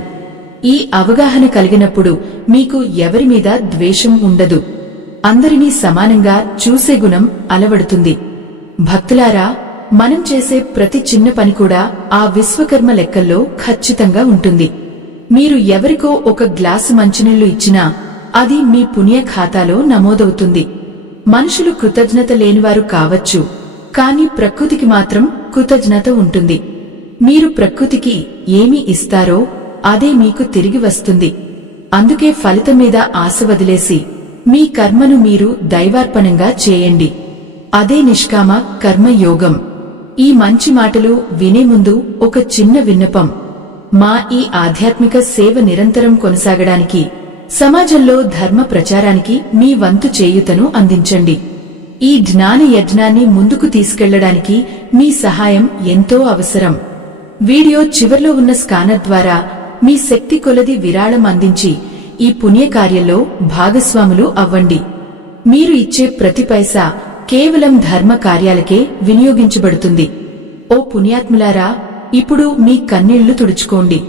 ఈ అవగాహన కలిగినప్పుడు మీకు ఎవరి మీద ద్వేషం ఉండదు. అందరినీ సమానంగా చూసే గుణం అలవడుతుంది. భక్తులారా, మనం చేసే ప్రతి చిన్న పని కూడా ఆ విశ్వకర్మ లెక్కల్లో ఖచ్చితంగా ఉంటుంది. మీరు ఎవరికో ఒక గ్లాసు మంచినీళ్లు ఇచ్చినా అది మీ పుణ్య ఖాతాలో నమోదవుతుంది. మనుషులు కృతజ్ఞత లేనివారు కావచ్చు, కాని ప్రకృతికి మాత్రం కృతజ్ఞత ఉంటుంది. మీరు ప్రకృతికి ఏమి ఇస్తారో అదే మీకు తిరిగి వస్తుంది. అందుకే ఫలితం మీద ఆశ వదిలేసి మీ కర్మను మీరు దైవార్పణంగా చేయండి. అదే నిష్కామ కర్మయోగం. ఈ మంచి మాటలు వినే ముందు ఒక చిన్న విన్నపం. మా ఈ ఆధ్యాత్మిక సేవ నిరంతరం కొనసాగడానికి, సమాజంలో ధర్మ ప్రచారానికి మీ వంతు చేయూతను అందించండి. ఈ జ్ఞాన యజ్ఞాన్ని ముందుకు తీసుకెళ్లడానికి మీ సహాయం ఎంతో అవసరం. వీడియో చివర్లో ఉన్న స్కానర్ ద్వారా మీ శక్తి కొలది విరాళం అందించి ఈ పుణ్యకార్యంలో భాగస్వాములు అవ్వండి. మీరు ఇచ్చే ప్రతి పైసా కేవలం ధర్మ కార్యాలకే వినియోగించబడుతుంది. ఓ పుణ్యాత్ములారా, ఇప్పుడు మీ కన్నీళ్లు తుడుచుకోండి.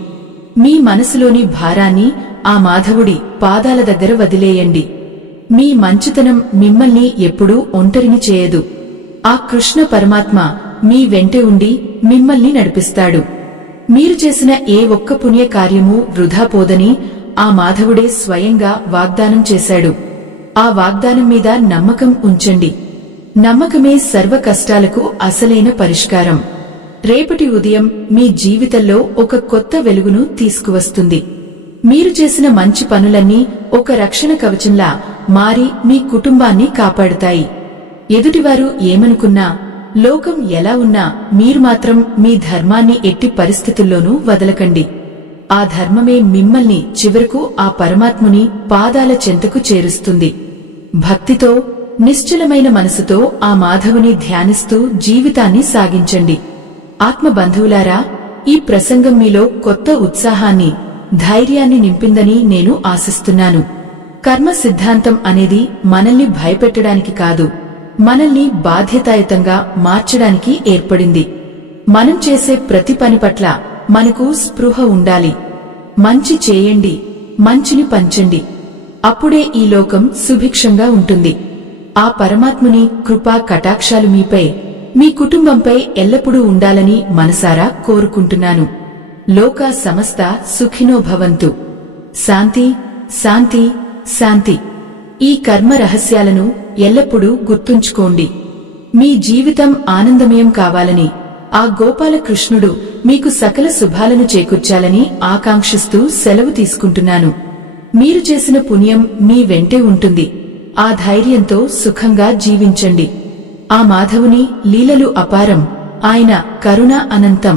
మీ మనసులోని భారాన్ని ఆ మాధవుడి పాదాల దగ్గర వదిలేయండి. మీ మంచితనం మిమ్మల్ని ఎప్పుడూ ఒంటరిని చేయదు. ఆ కృష్ణ పరమాత్మ మీ వెంటే ఉండి మిమ్మల్ని నడిపిస్తాడు. మీరు చేసిన ఏ ఒక్క పుణ్య కార్యమూ వృధా పోదని ఆ మాధవుడే స్వయంగా వాగ్దానం చేశాడు. ఆ వాగ్దానం మీద నమ్మకం ఉంచండి. నమ్మకమే సర్వ కష్టాలకు అసలైన పరిష్కారం. రేపటి ఉదయం మీ జీవితంలో ఒక కొత్త వెలుగును తీసుకువస్తుంది. మీరు చేసిన మంచి పనులన్నీ ఒక రక్షణ కవచంలా మారి మీ కుటుంబాన్ని కాపాడుతాయి. ఎదుటివారు ఏమనుకున్నా, లోకం ఎలా ఉన్నా మీరు మాత్రం మీ ధర్మాన్ని ఎట్టి పరిస్థితుల్లోనూ వదలకండి. ఆ ధర్మమే మిమ్మల్ని చివరకు ఆ పరమాత్ముని పాదాల చెంతకు చేరుస్తుంది. భక్తితో, నిశ్చలమైన మనసుతో ఆ మాధవుని ధ్యానిస్తూ జీవితాన్ని సాగించండి. ఆత్మబంధువులారా, ఈ ప్రసంగం మీలో కొత్త ఉత్సాహాన్ని, ధైర్యాన్ని నింపిందని నేను ఆశిస్తున్నాను. కర్మ సిద్ధాంతం అనేది మనల్ని భయపెట్టడానికి కాదు, మనల్ని బాధ్యతాయుతంగా మార్చడానికి ఏర్పడింది. మనం చేసే ప్రతి పని పట్ల మనకు స్పృహ ఉండాలి. మంచి చేయండి, మంచిని పంచండి. అప్పుడే ఈ లోకం సుభిక్షంగా ఉంటుంది. ఆ పరమాత్ముని కృపా కటాక్షాలు మీపై, మీ కుటుంబంపై ఎల్లప్పుడూ ఉండాలని మనసారా కోరుకుంటున్నాను. లోకా సమస్త సుఖినో భవంతు. శాంతి, శాంతి, శాంతి. ఈ కర్మ రహస్యాలను ఎల్లప్పుడూ గుర్తుంచుకోండి. మీ జీవితం ఆనందమయం కావాలని ఆ గోపాలకృష్ణుడు మీకు సకల శుభాలను చేకూర్చాలని ఆకాంక్షిస్తూ సెలవు తీసుకుంటున్నాను. మీరు చేసిన పుణ్యం మీ వెంటే ఉంటుంది. ఆ ధైర్యంతో సుఖంగా జీవించండి. ఆ మాధవుని లీలలు అపారం, ఆయన కరుణ అనంతం.